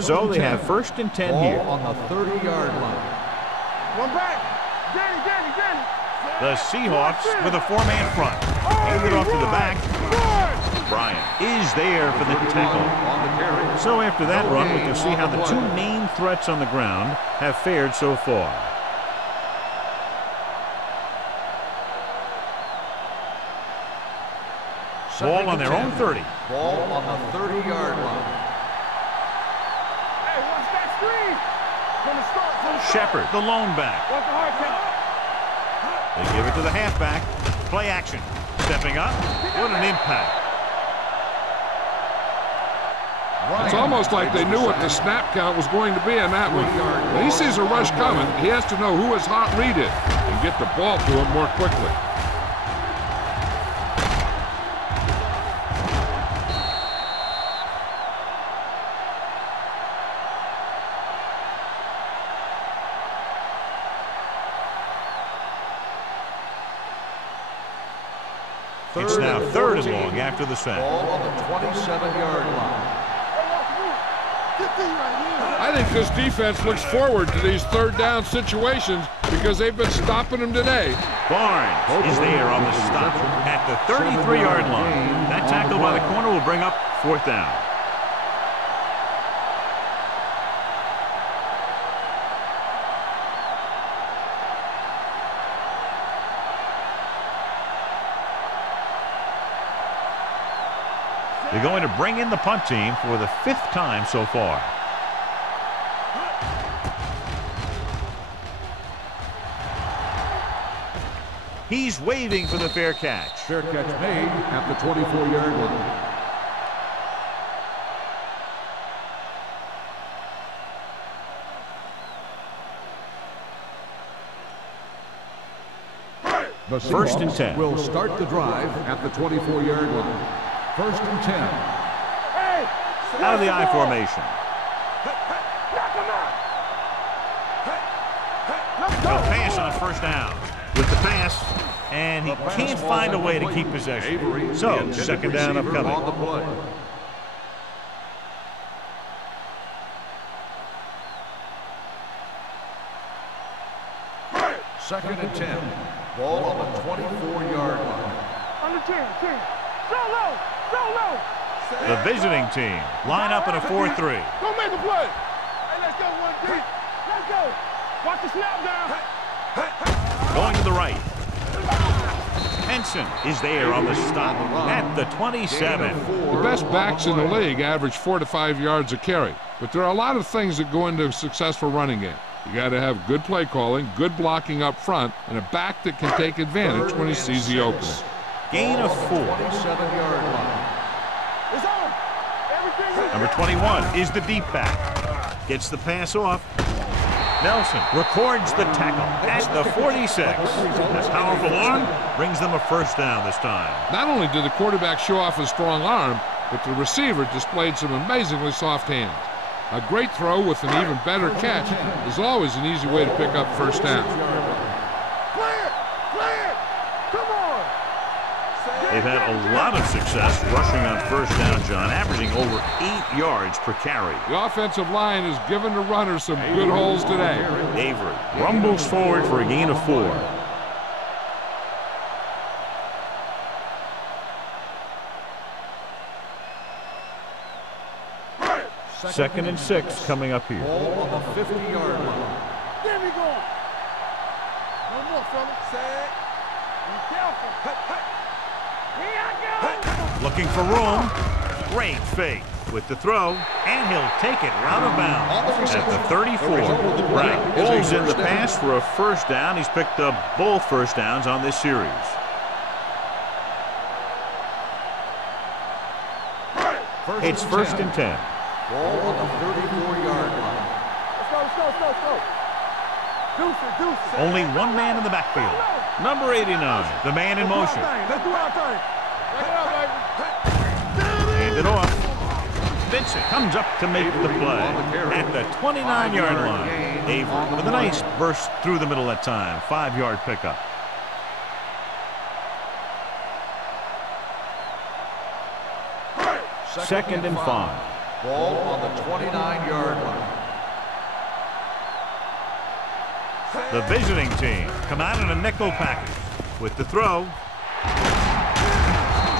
So they have first and 10 Ball here. on the 30-yard line. One back. Danny. The Seahawks with a four-man front. Hand it off to the back. Bryant is there for the tackle. On the carry. So after that run, we can see how the two main threats on the ground have fared so far. Ball on their own 30. Ball on the 30-yard line. Hey, watch that screen. From the start. Shepard, the lone back. Watch the hard count. They give it to the halfback. Play action. Stepping up. What an impact. It's almost like they knew what the snap count was going to be on that one. When he sees a rush coming, he has to know who his hot read is and get the ball to him more quickly. It's now third and long after the sack. Ball on the 27-yard line. I think this defense looks forward to these third down situations because they've been stopping them today. Barnes is there on the stop at the 33-yard line. That tackle by the corner will bring up fourth down. They're going to bring in the punt team for the fifth time so far. He's waving for the fair catch. Fair catch made at the 24-yard line. The First and Seahawks 10. will start the drive at the 24-yard line. First and 10. Hey! Out of the I formation. Knock him out! He'll pass on first down. With the pass, and he can't find a way to keep possession. Avery, So, the second down receiver upcoming. on the play. Second and 10. Ball on the 24-yard line. Under 10. So low! The visiting team line up in a 4-3. Go make a play! Hey, let's go, 1-3. Let's go! Watch the snap down! Going to the right. Henson is there on the stop at the 27. The best backs in the league average 4 to 5 yards a carry. But there are a lot of things that go into a successful running game. You got to have good play calling, good blocking up front, and a back that can take advantage when he sees the opening. Gain of 4. 27-yard line. It's on! Everything is Number 21 is the deep back. Gets the pass off. Nelson records the tackle at the 46. This powerful arm brings them a first down this time. Not only did the quarterback show off his strong arm, but the receiver displayed some amazingly soft hands. A great throw with an even better catch is always an easy way to pick up first down. clear! Come on! They've had a lot of success rushing on first down, John, averaging over 8 yards per carry. The offensive line has given the runners some good holes today. Avery rumbles forward for a gain of 4. Second and 6 coming up here. Ball on the 50-yard line. There we go! No more, fella. Be careful. Here I go! Looking for room. Great fake with the throw, and he'll take it out of bounds at the 34. Right, pulls in the pass for a first down. He's picked up both first downs on this series. It's first and 10. Ball on the 34-yard line. Let's go. Deuce it. Only one man in the backfield. Number 89, the man in motion. Let's do our thing. Break it up, baby. Hand it off. Vincent comes up to make the play at the 29-yard line. Avery with a nice burst through the middle that time. 5-yard pickup. Second and 5. Ball on the 29-yard line. The visiting team come out in a nickel package with the throw.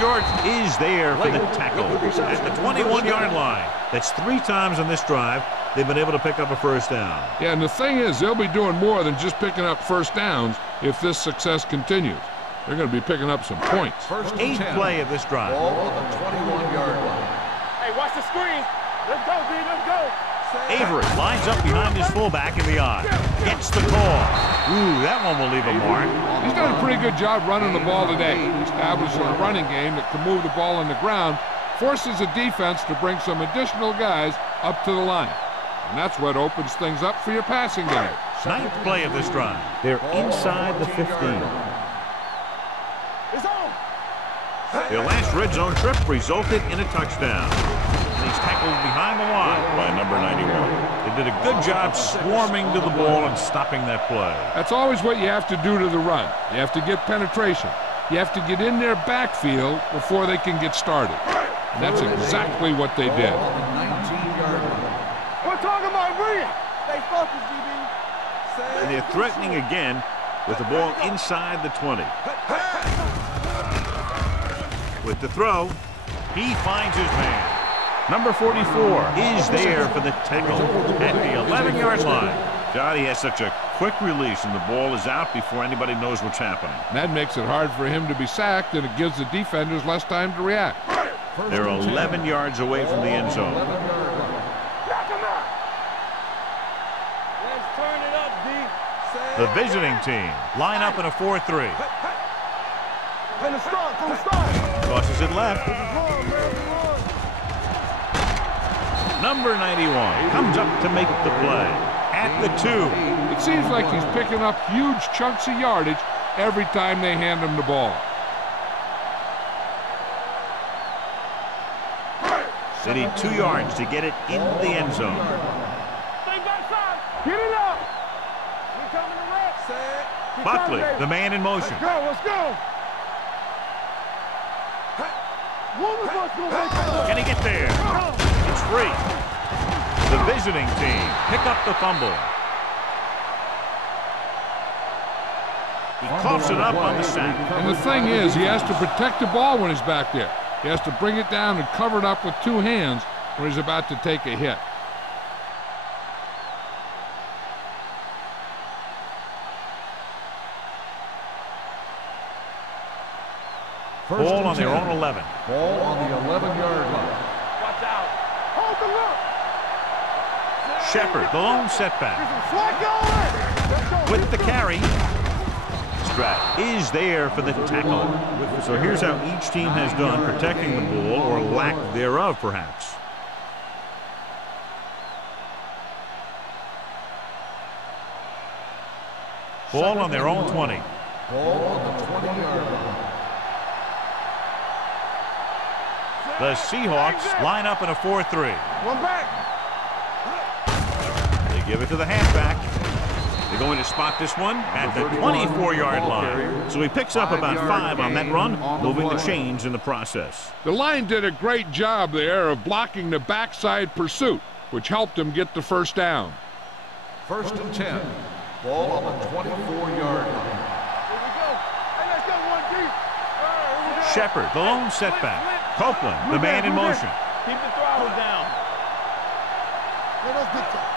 George is there for the tackle at the 21-yard line. That's 3 times on this drive they've been able to pick up a first down. Yeah, and the thing is, they'll be doing more than just picking up first downs if this success continues. They're going to be picking up some points. First and 8th 10. play of this drive. Ball on the 21-yard line. Hey, watch the screen. Let's go, D. Let's go. Avery lines up behind his fullback in the I. Gets the call. Ooh, that one will leave a mark. He's done a pretty good job running the ball today, establishing a running game that can move the ball on the ground, forces the defense to bring some additional guys up to the line. And that's what opens things up for your passing game. 9th play of this drive. They're inside the 15. It's on. Their last red zone trip resulted in a touchdown. And he's tackled behind the line by number 91. They did a good job swarming to the ball and stopping that play. That's always what you have to do to the run. You have to get penetration. You have to get in their backfield before they can get started. And that's exactly what they did. Ball on the 19-yard line. We're talking about Rhea. Stay focused, DB. And they're threatening again with the ball inside the 20. With the throw, he finds his man. Number 44 is there for the tackle at the 11-yard line. Johnny has such a quick release, and the ball is out before anybody knows what's happening. That makes it hard for him to be sacked, and it gives the defenders less time to react. They're 11 yards away from the end zone. Knock him out. Let's turn it up, D. The visiting team line up in a 4-3. From the start. Tosses it left. Number 91 comes up to make the play at the 2. It seems like he's picking up huge chunks of yardage every time they hand him the ball. They need 2 yards to get it in the end zone. Get it up. We coming to rest. Buckley, the man in motion. Let's go. One of us will make it. Can he get there? It's free. The visiting team pick up the fumble. He coughs it up on the sack. And the thing is, he has to protect the ball when he's back there. He has to bring it down and cover it up with 2 hands when he's about to take a hit. Ball on their own 11. Ball on the 11-yard line. Watch out. Hold the look. Shepard, the lone setback. With the carry. Strat is there for the tackle. So here's how each team has done protecting the ball, or lack thereof, perhaps. Ball on their own 20. Ball on the 20-yard line. The Seahawks line up in a 4-3. One back. They give it to the halfback. They're going to spot this one at the 24-yard line. So he picks up about 5 on that run, moving the chains in the process. The line did a great job there of blocking the backside pursuit, which helped him get the first down. 1st and 10. Ball on the 24-yard line. Here we go. Hey, let's go one deep. Shepard, the lone setback. Copeland, the man in motion. Keep the throttle down. Let us get that.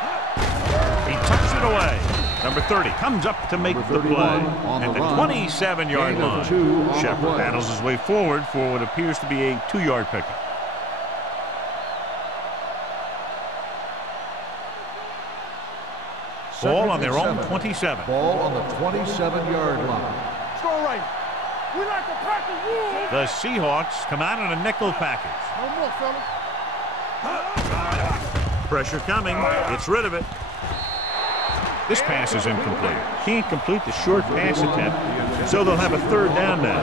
He tucks it away. Number 30 comes up to make the play at the 27-yard line. Shepard battles his way forward for what appears to be a 2-yard pickup. Ball on their own 27. Ball on the 27-yard line. Throw right. We like to practice rules. The Seahawks come out in a nickel package. No more, fellas. Pressure coming. Gets rid of it. This pass is incomplete. Can't complete the short pass attempt, so they'll have a 3rd down now.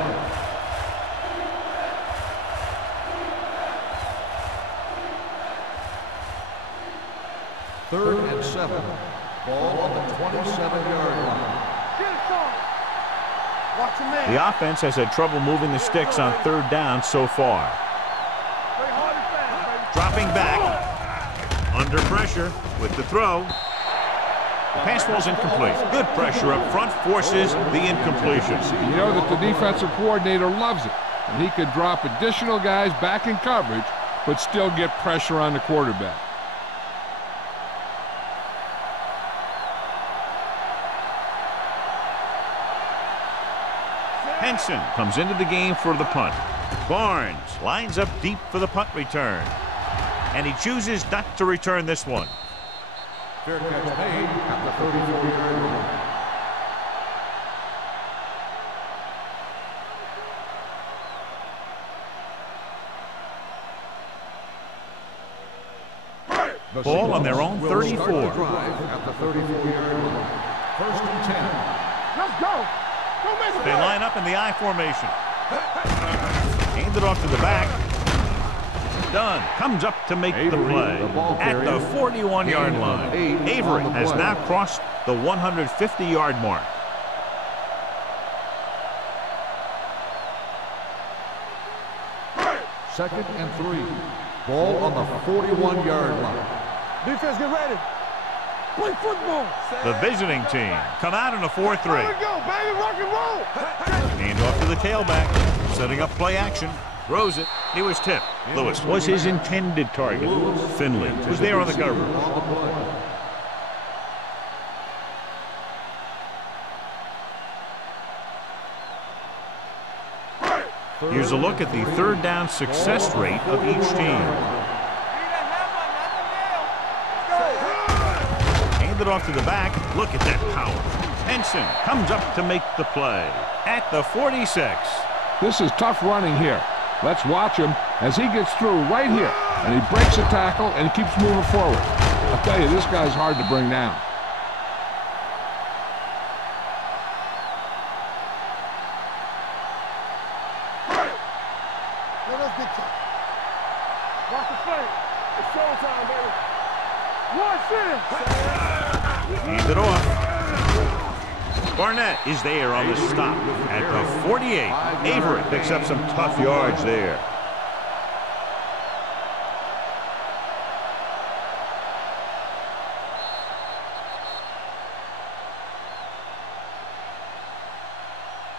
Third and 7. Ball on the 27-yard line. Get it, son. Watch your man. The offense has had trouble moving the sticks on 3rd down so far. Play hard and fast, baby. Dropping back. Under pressure with the throw. The pass ball's incomplete. Good pressure up front forces the incompletion. You know that the defensive coordinator loves it. And he could drop additional guys back in coverage, but still get pressure on the quarterback. Henson comes into the game for the punt. Barnes lines up deep for the punt return. And he chooses not to return this one. Fair catch made at the 34-yard line. Ball on their own 34. Start the drive at the 34-yard line. 1st and 10. Let's go. Don't make it. They line up in the I formation. Hand it off to the back. Dunn comes up to make the play at the 41-yard line. Avery has now crossed the 150-yard mark. Second and 3. Ball on the 41-yard line. Defense, get ready. Play football. The visiting team come out in a 4-3. Here we go, baby. Rock and roll. Hand off to the tailback, setting up play action. Throws it. He was tipped. Lewis was his intended target. Finley was there on the cover. Here's a look at the 3rd down success rate of each team. Hand it off to the back. Look at that power. Henson comes up to make the play at the 46. This is tough running here. Let's watch him as he gets through right here. And he breaks a tackle and he keeps moving forward. I'll tell you, this guy's hard to bring down. Hands it off. Barnett is there on the stop at the 48. Avery picks up some tough yards there.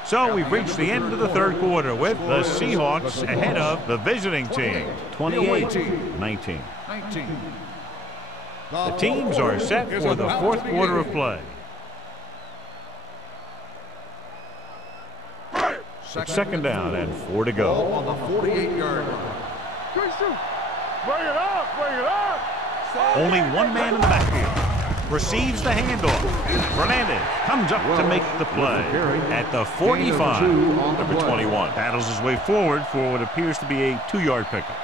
So we've reached the end of the third quarter with the Seahawks ahead of the visiting team, 28-19. The teams are set for the fourth quarter of play. It's second down and 4 to go. On the 48-yard line. Bring it up, bring it up. Only one man in the backfield. Receives the handoff. Fernandez comes up to make the play at the 45. Number 21 battles his way forward for what appears to be a 2-yard pickup.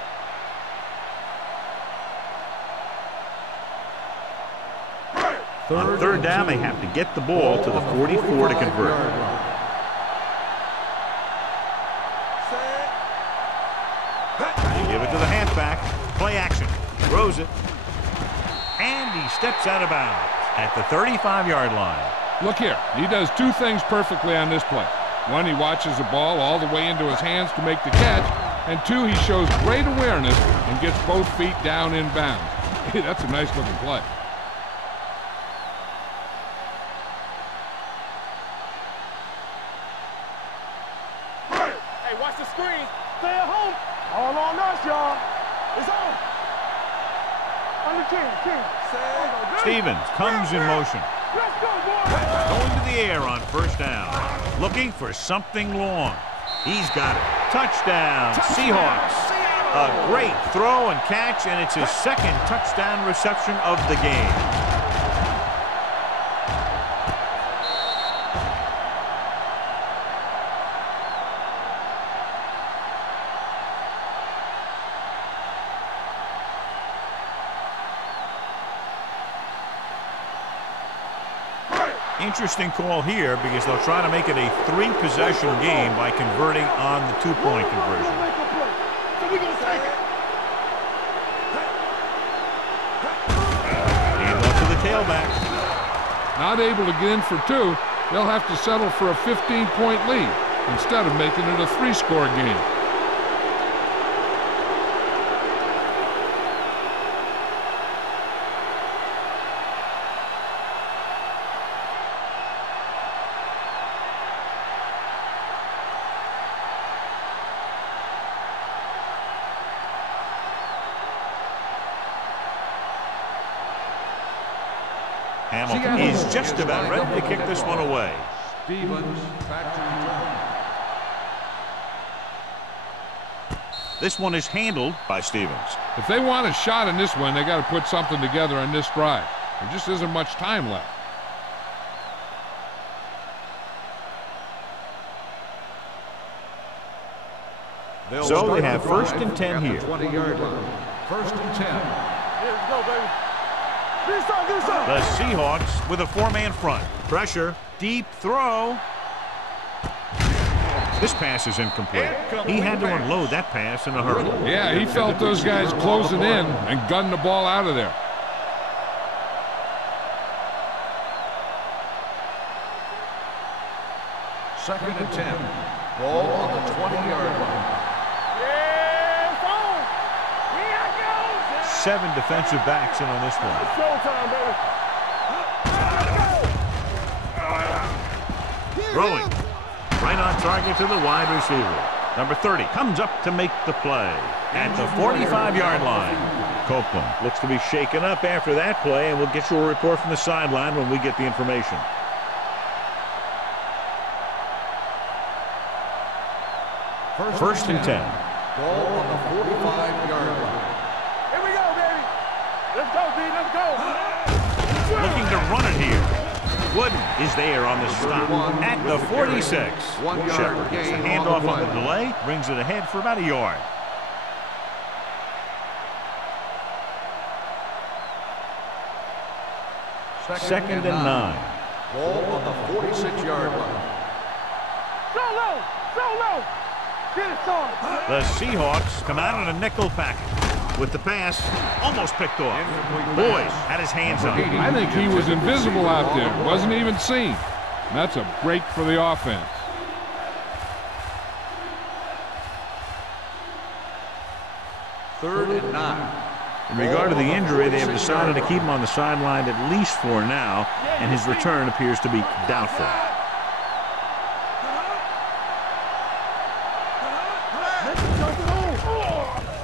On third down, they have to get the ball to the 44 to convert. They give it to the halfback. Play action. Throws it. And he steps out of bounds at the 35-yard line. Look here. He does two things perfectly on this play. One, he watches the ball all the way into his hands to make the catch. And two, he shows great awareness and gets both feet down in bounds. Hey, that's a nice-looking play. Hey, watch the screen. Stay at home. All on us, y'all. It's on. Under 10. Stevens comes in motion. Let's go, boy. Going to the air on first down. Looking for something long. He's got it. Touchdown, Seahawks. A great throw and catch, and it's his second touchdown reception of the game. Interesting call here because they'll try to make it a 3-possession game by converting on the 2-point conversion. Hand off to the tailback. Not able to get in for 2, they'll have to settle for a 15-point lead instead of making it a 3-score game. Hamilton is just about ready to kick this one away. Stevens back to return. This one is handled by Stevens. If they want a shot in this one, they got to put something together on this drive. There just isn't much time left. So they have first and 10 here. 20-yard line. First and 10. Here we go, baby. The Seahawks with a 4-man front. Pressure, deep throw. This pass is incomplete. He had to unload that pass in a hurry. Yeah, he felt those guys closing in and gunned the ball out of there. Second and 10. Ball on the 20-yard line. 7 defensive backs in on this one. Showtime, baby. Throwing. Right on target to the wide receiver. Number 30 comes up to make the play at the 45-yard line. Copeland looks to be shaken up after that play, and we'll get you a report from the sideline when we get the information. First and 10. Ball on the 45-yard line. Here we go, baby. Let's go, D. Let's go. Looking to run it here. Wooden is there on the stop at the 46. Shepard gets the handoff on the delay, brings it ahead for about a yard. Second and 9. Ball on the 46-yard line. So low. Get it, son. The Seahawks come out in a nickel package. with the pass, almost picked off. Boyd had his hands up. I think he was invisible out there, wasn't even seen. And that's a break for the offense. Third and 9. In regard to the injury, they have decided to keep him on the sideline at least for now, and his return appears to be doubtful.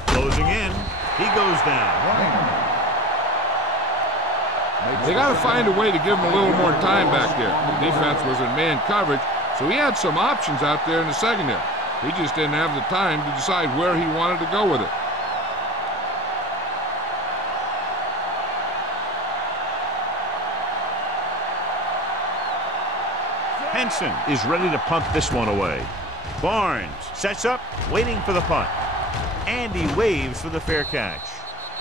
Closing in, he goes down. They got to find a way to give him a little more time back there. The defense was in man coverage, so he had some options out there in the secondary. He just didn't have the time to decide where he wanted to go with it. Henson is ready to punt this one away. Barnes sets up, waiting for the punt. And he waves for the fair catch.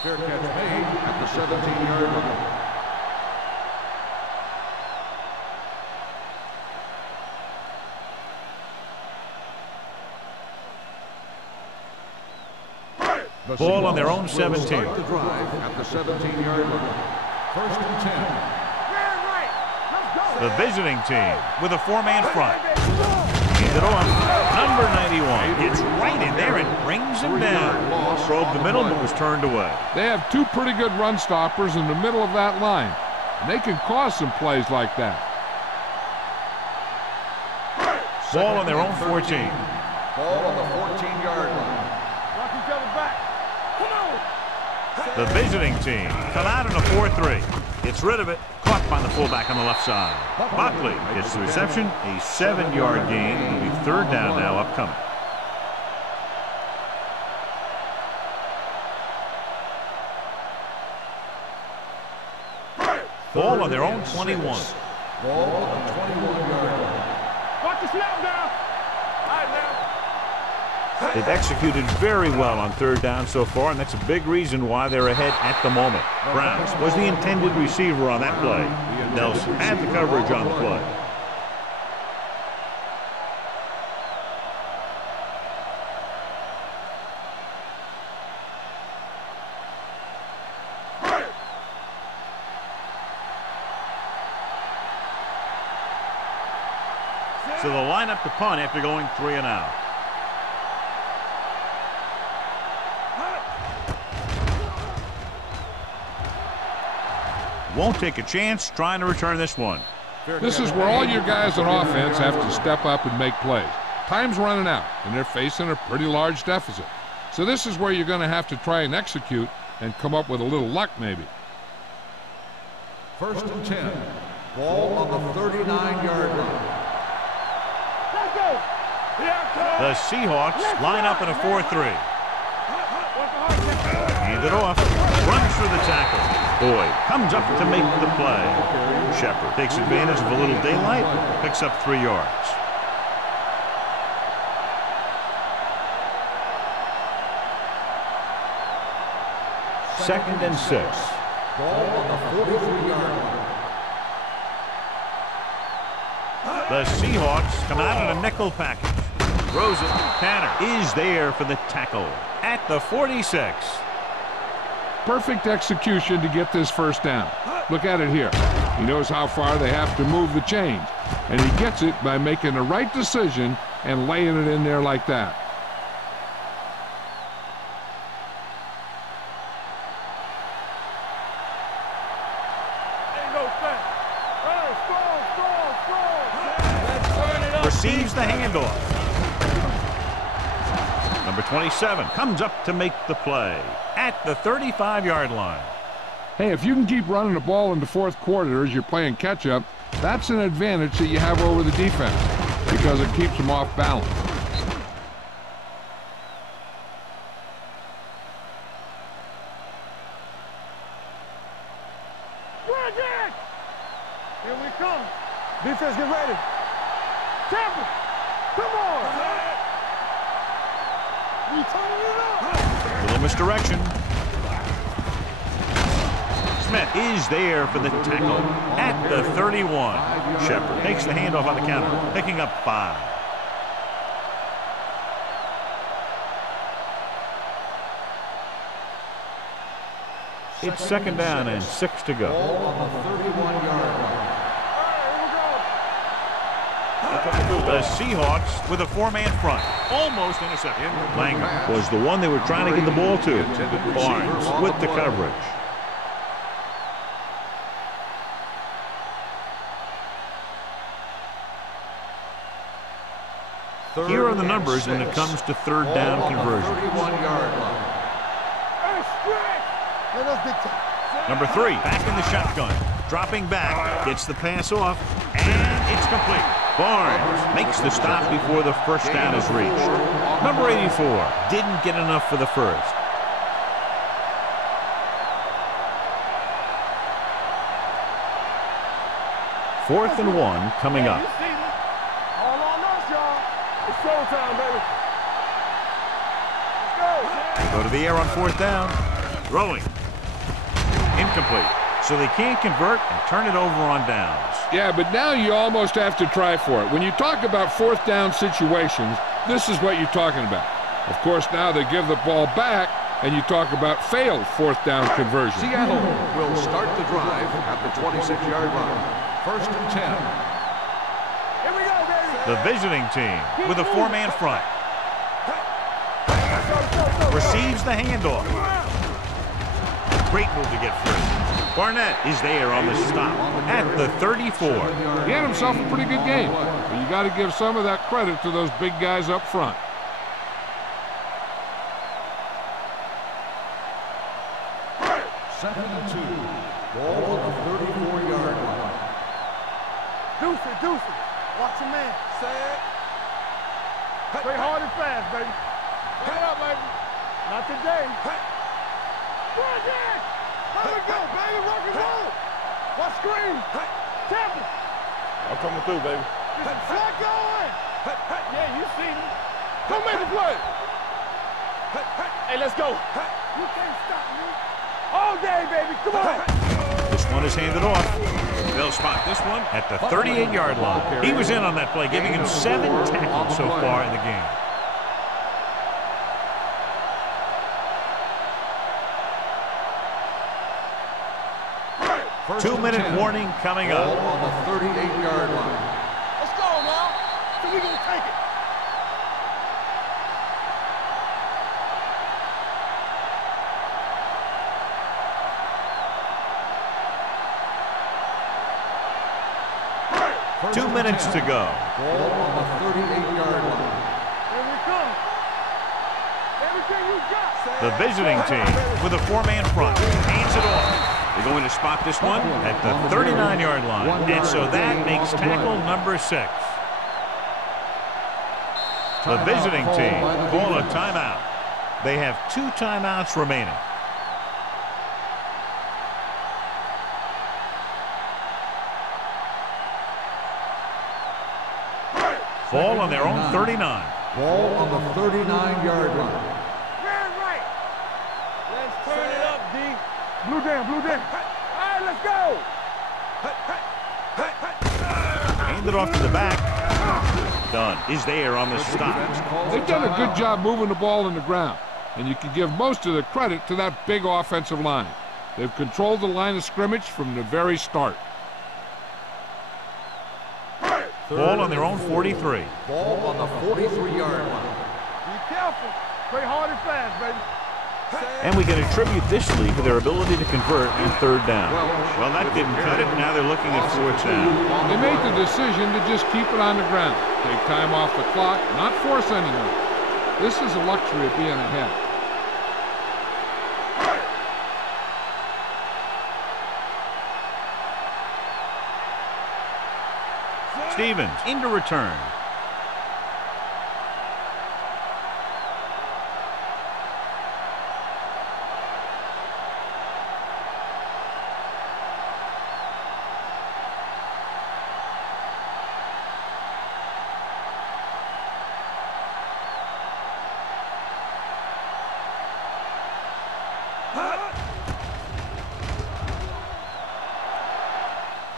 Fair catch made at the 17-yard line. Ball on their own 17. Start the drive at the 17-yard line. First and 10. The visiting team with a four-man front. Hands it off. Number 91 gets right in there and brings him down. Probed the middle but was turned away. They have two pretty good run stoppers in the middle of that line, and they can cause some plays like that. Ball on their own 14. Ball on the 14-yard line. Knock each other back. Come on. The visiting team come out in a 4-3. Gets rid of it. Caught by the fullback on the left side. Buckley gets the reception. A 7-yard gain. It'll be third down now upcoming. Ball on their own 21. Ball on the 21-yard line. Watch the snap down. All right, now. They've executed very well on third down so far, and that's a big reason why they're ahead at the moment. Browns was the intended receiver on that play. Nelson had the coverage on the play. So they'll line up to punt after going 3 and out. Won't take a chance trying to return this one. This is where all your guys on offense have to step up and make plays. Time's running out, and they're facing a pretty large deficit. So this is where you're going to have to try and execute and come up with a little luck maybe. First and 10. Ball on the 39-yard line. Let's go. The Seahawks line up in a 4-3. Hand it off. Runs through the tackle. Boyd comes up to make the play. Shepard takes advantage of a little daylight. Picks up 3 yards. Second and 6. Ball on the 43-yard line. The Seahawks come out in a nickel package. Throws it. Tanner is there for the tackle at the 46. Perfect execution to get this first down. Look at it here. He knows how far they have to move the chains, and he gets it by making the right decision and laying it in there like that. Receives the handoff. Number 27 comes up to make the play at the 35-yard line. Hey, if you can keep running the ball in the fourth quarter as you're playing catch-up, that's an advantage that you have over the defense because it keeps them off balance. Here we come. Defense, get ready. Temple, come on. We turning it up. Little misdirection. Smith is there for the tackle at the 31. Shepard takes the handoff on the counter, picking up 5. It's second down and 6 to go. Ball on the 31-yard line. The Seahawks with a 4-man front. Almost intercepted. Langham was the one they were trying to get the ball to. Barnes with the coverage. Here are the numbers when it comes to third down conversions. 31-yard line. Number 3, back in the shotgun. Dropping back, gets the pass off, and it's complete. Barnes makes the stop before the first down is reached. Number 84 didn't get enough for the first. Fourth and 1 coming up. All on us, y'all. It's showtime, baby. Let's go. Go to the air on fourth down. Throwing. Incomplete. So they can't convert and turn it over on downs. Yeah, but now you almost have to try for it. When you talk about fourth down situations, this is what you're talking about. Of course, now they give the ball back, and you talk about failed fourth down conversion. Seattle will start the drive at the 26-yard line. First and 10. Here we go, baby. The visiting team with a 4-man front. Receives the handoff. Great move to get free. Barnett is there on the stop at the 34. He had himself a pretty good game, but you got to give some of that credit to those big guys up front. Second and 2. Ball on the 34-yard line. Deuce. Watch your man. Set. Play hard and fast, baby. Play it up, baby. Not today. Run it! Let it go, baby. Rock and roll. Watch screen. Tap it. I'm coming through, baby. Flat going. Yeah, you see me. Go make the play. Hey, let's go. You can't stop me. All day, baby. Come on. This one is handed off. They'll spot this one at the 38-yard line. He was in on that play, giving him 7 tackles so far in the game. Two-minute warning coming up. Ball on the 38-yard line. Let's go now. So we're going to take it. First 2 and minutes 10. to go. Ball on the 38-yard line. Here we come. Everything you got. The visiting team with a 4-man front. Hands it off. They're going to spot this one at the 39-yard line. And so that makes tackle number 6. The visiting team call a timeout. They have 2 timeouts remaining. Ball on their own 39. Ball on the 39-yard line. Man right. Let's turn it up, D. Blue down. All right, let's go. Hand it off to the back. Dunn is there on the stop. They've done a good job moving the ball in the ground, and you can give most of the credit to that big offensive line. They've controlled the line of scrimmage from the very start. Ball on their own 43. Ball on the 43-yard line. Be careful. Play hard and fast, baby. And we can attribute this lead to their ability to convert on third down. Well, that didn't cut it. Now they're looking at fourth down. They made the decision to just keep it on the ground. Take time off the clock, not force anything. This is a luxury of being ahead. Stevens into return.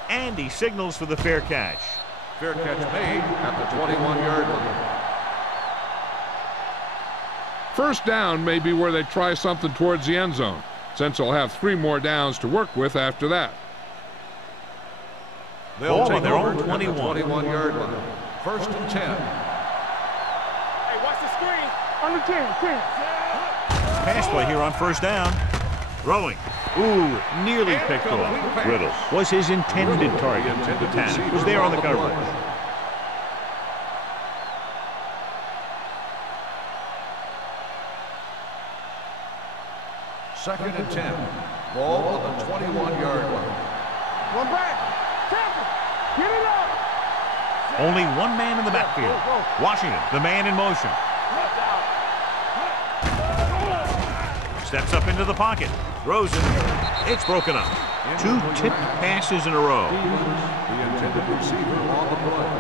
And he signals for the fair catch. Fair catch made at the 21-yard line. First down may be where they try something towards the end zone. since he'll have 3 more downs to work with after that. They'll Ball on take their over own at the 21. 21-yard line. First and 10. Hey, watch the screen. Under 10, 10. Pass play here on first down. Throwing. Ooh, nearly picked off. Riddle was his intended target. The Tanner was there on the coverage. Second and 10. Ball on the 21-yard line. One back. Tackle. Get it up. Only one man in the backfield. Washington, the man in motion. Steps up into the pocket. Throws it. It's broken up. 2 tipped passes in a row. The intended receiver on the play.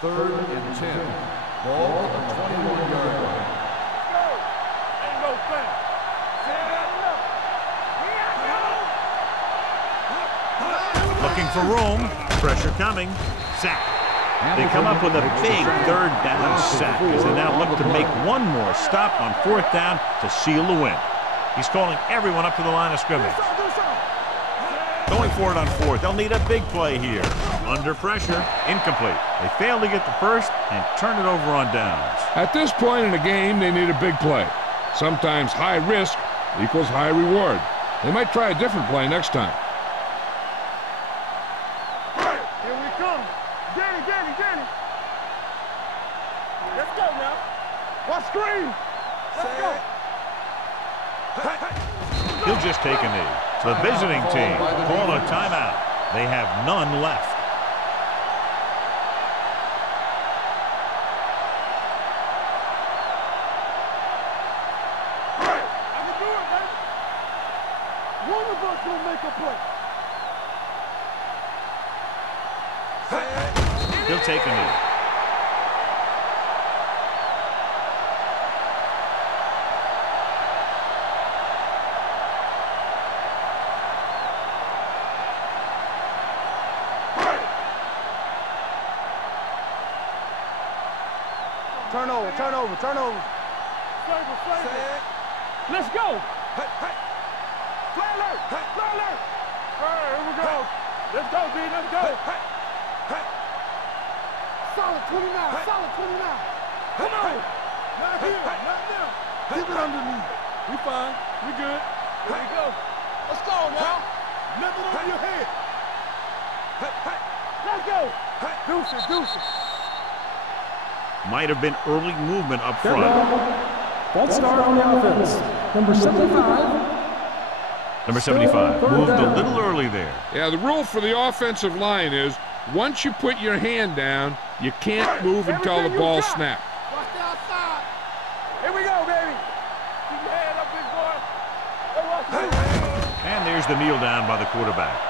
Third and 10. Ball on the 21-yard line. Ain't no fair. Looking for room. Pressure coming. Sack. They come up with a big third down sack as they now look to make one more stop on fourth down to seal the win. He's calling everyone up to the line of scrimmage. Going for it on fourth. They'll need a big play here. Under pressure. Incomplete. They fail to get the first and turn it over on downs. At this point in the game, they need a big play. Sometimes high risk equals high reward. They might try a different play next time. Here we come. Danny, Danny, Danny. Let's go now. Watch screen. Let's go. He'll just take a knee. The visiting team call a timeout. They have none left. I can do it, baby. One of us will make a play. He'll take a knee. Turnover, turnover, turnover. Flavor, flavor. Let's go. Hey, hey. Fly alert, fly alert. All right, here we go. Let's go, D, let's go. Hey, hey. Solid 29, solid 29. Come on. Not here, not now. Keep it underneath. We fine, we good. Here we go. Let's go now. Lift it over your head. Let's go. Deuces, deuces. Might have been early movement up front. False start on the offense. Number 75. Number 75 moved a little early there. Yeah, the rule for the offensive line is once you put your hand down, you can't move until the ball snaps. Watch the outside. Here we go, baby. Keep your head up, big boy. Hey, watch this. And there's the kneel down by the quarterback.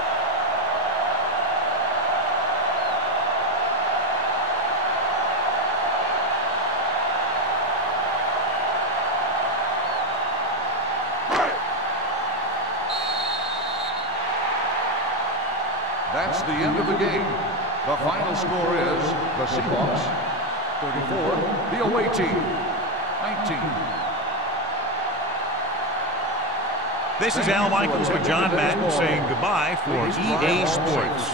That's the end of the game. The final score is the Seahawks 34, the away team 19. This is Al Michaels with John Madden saying goodbye for EA Sports.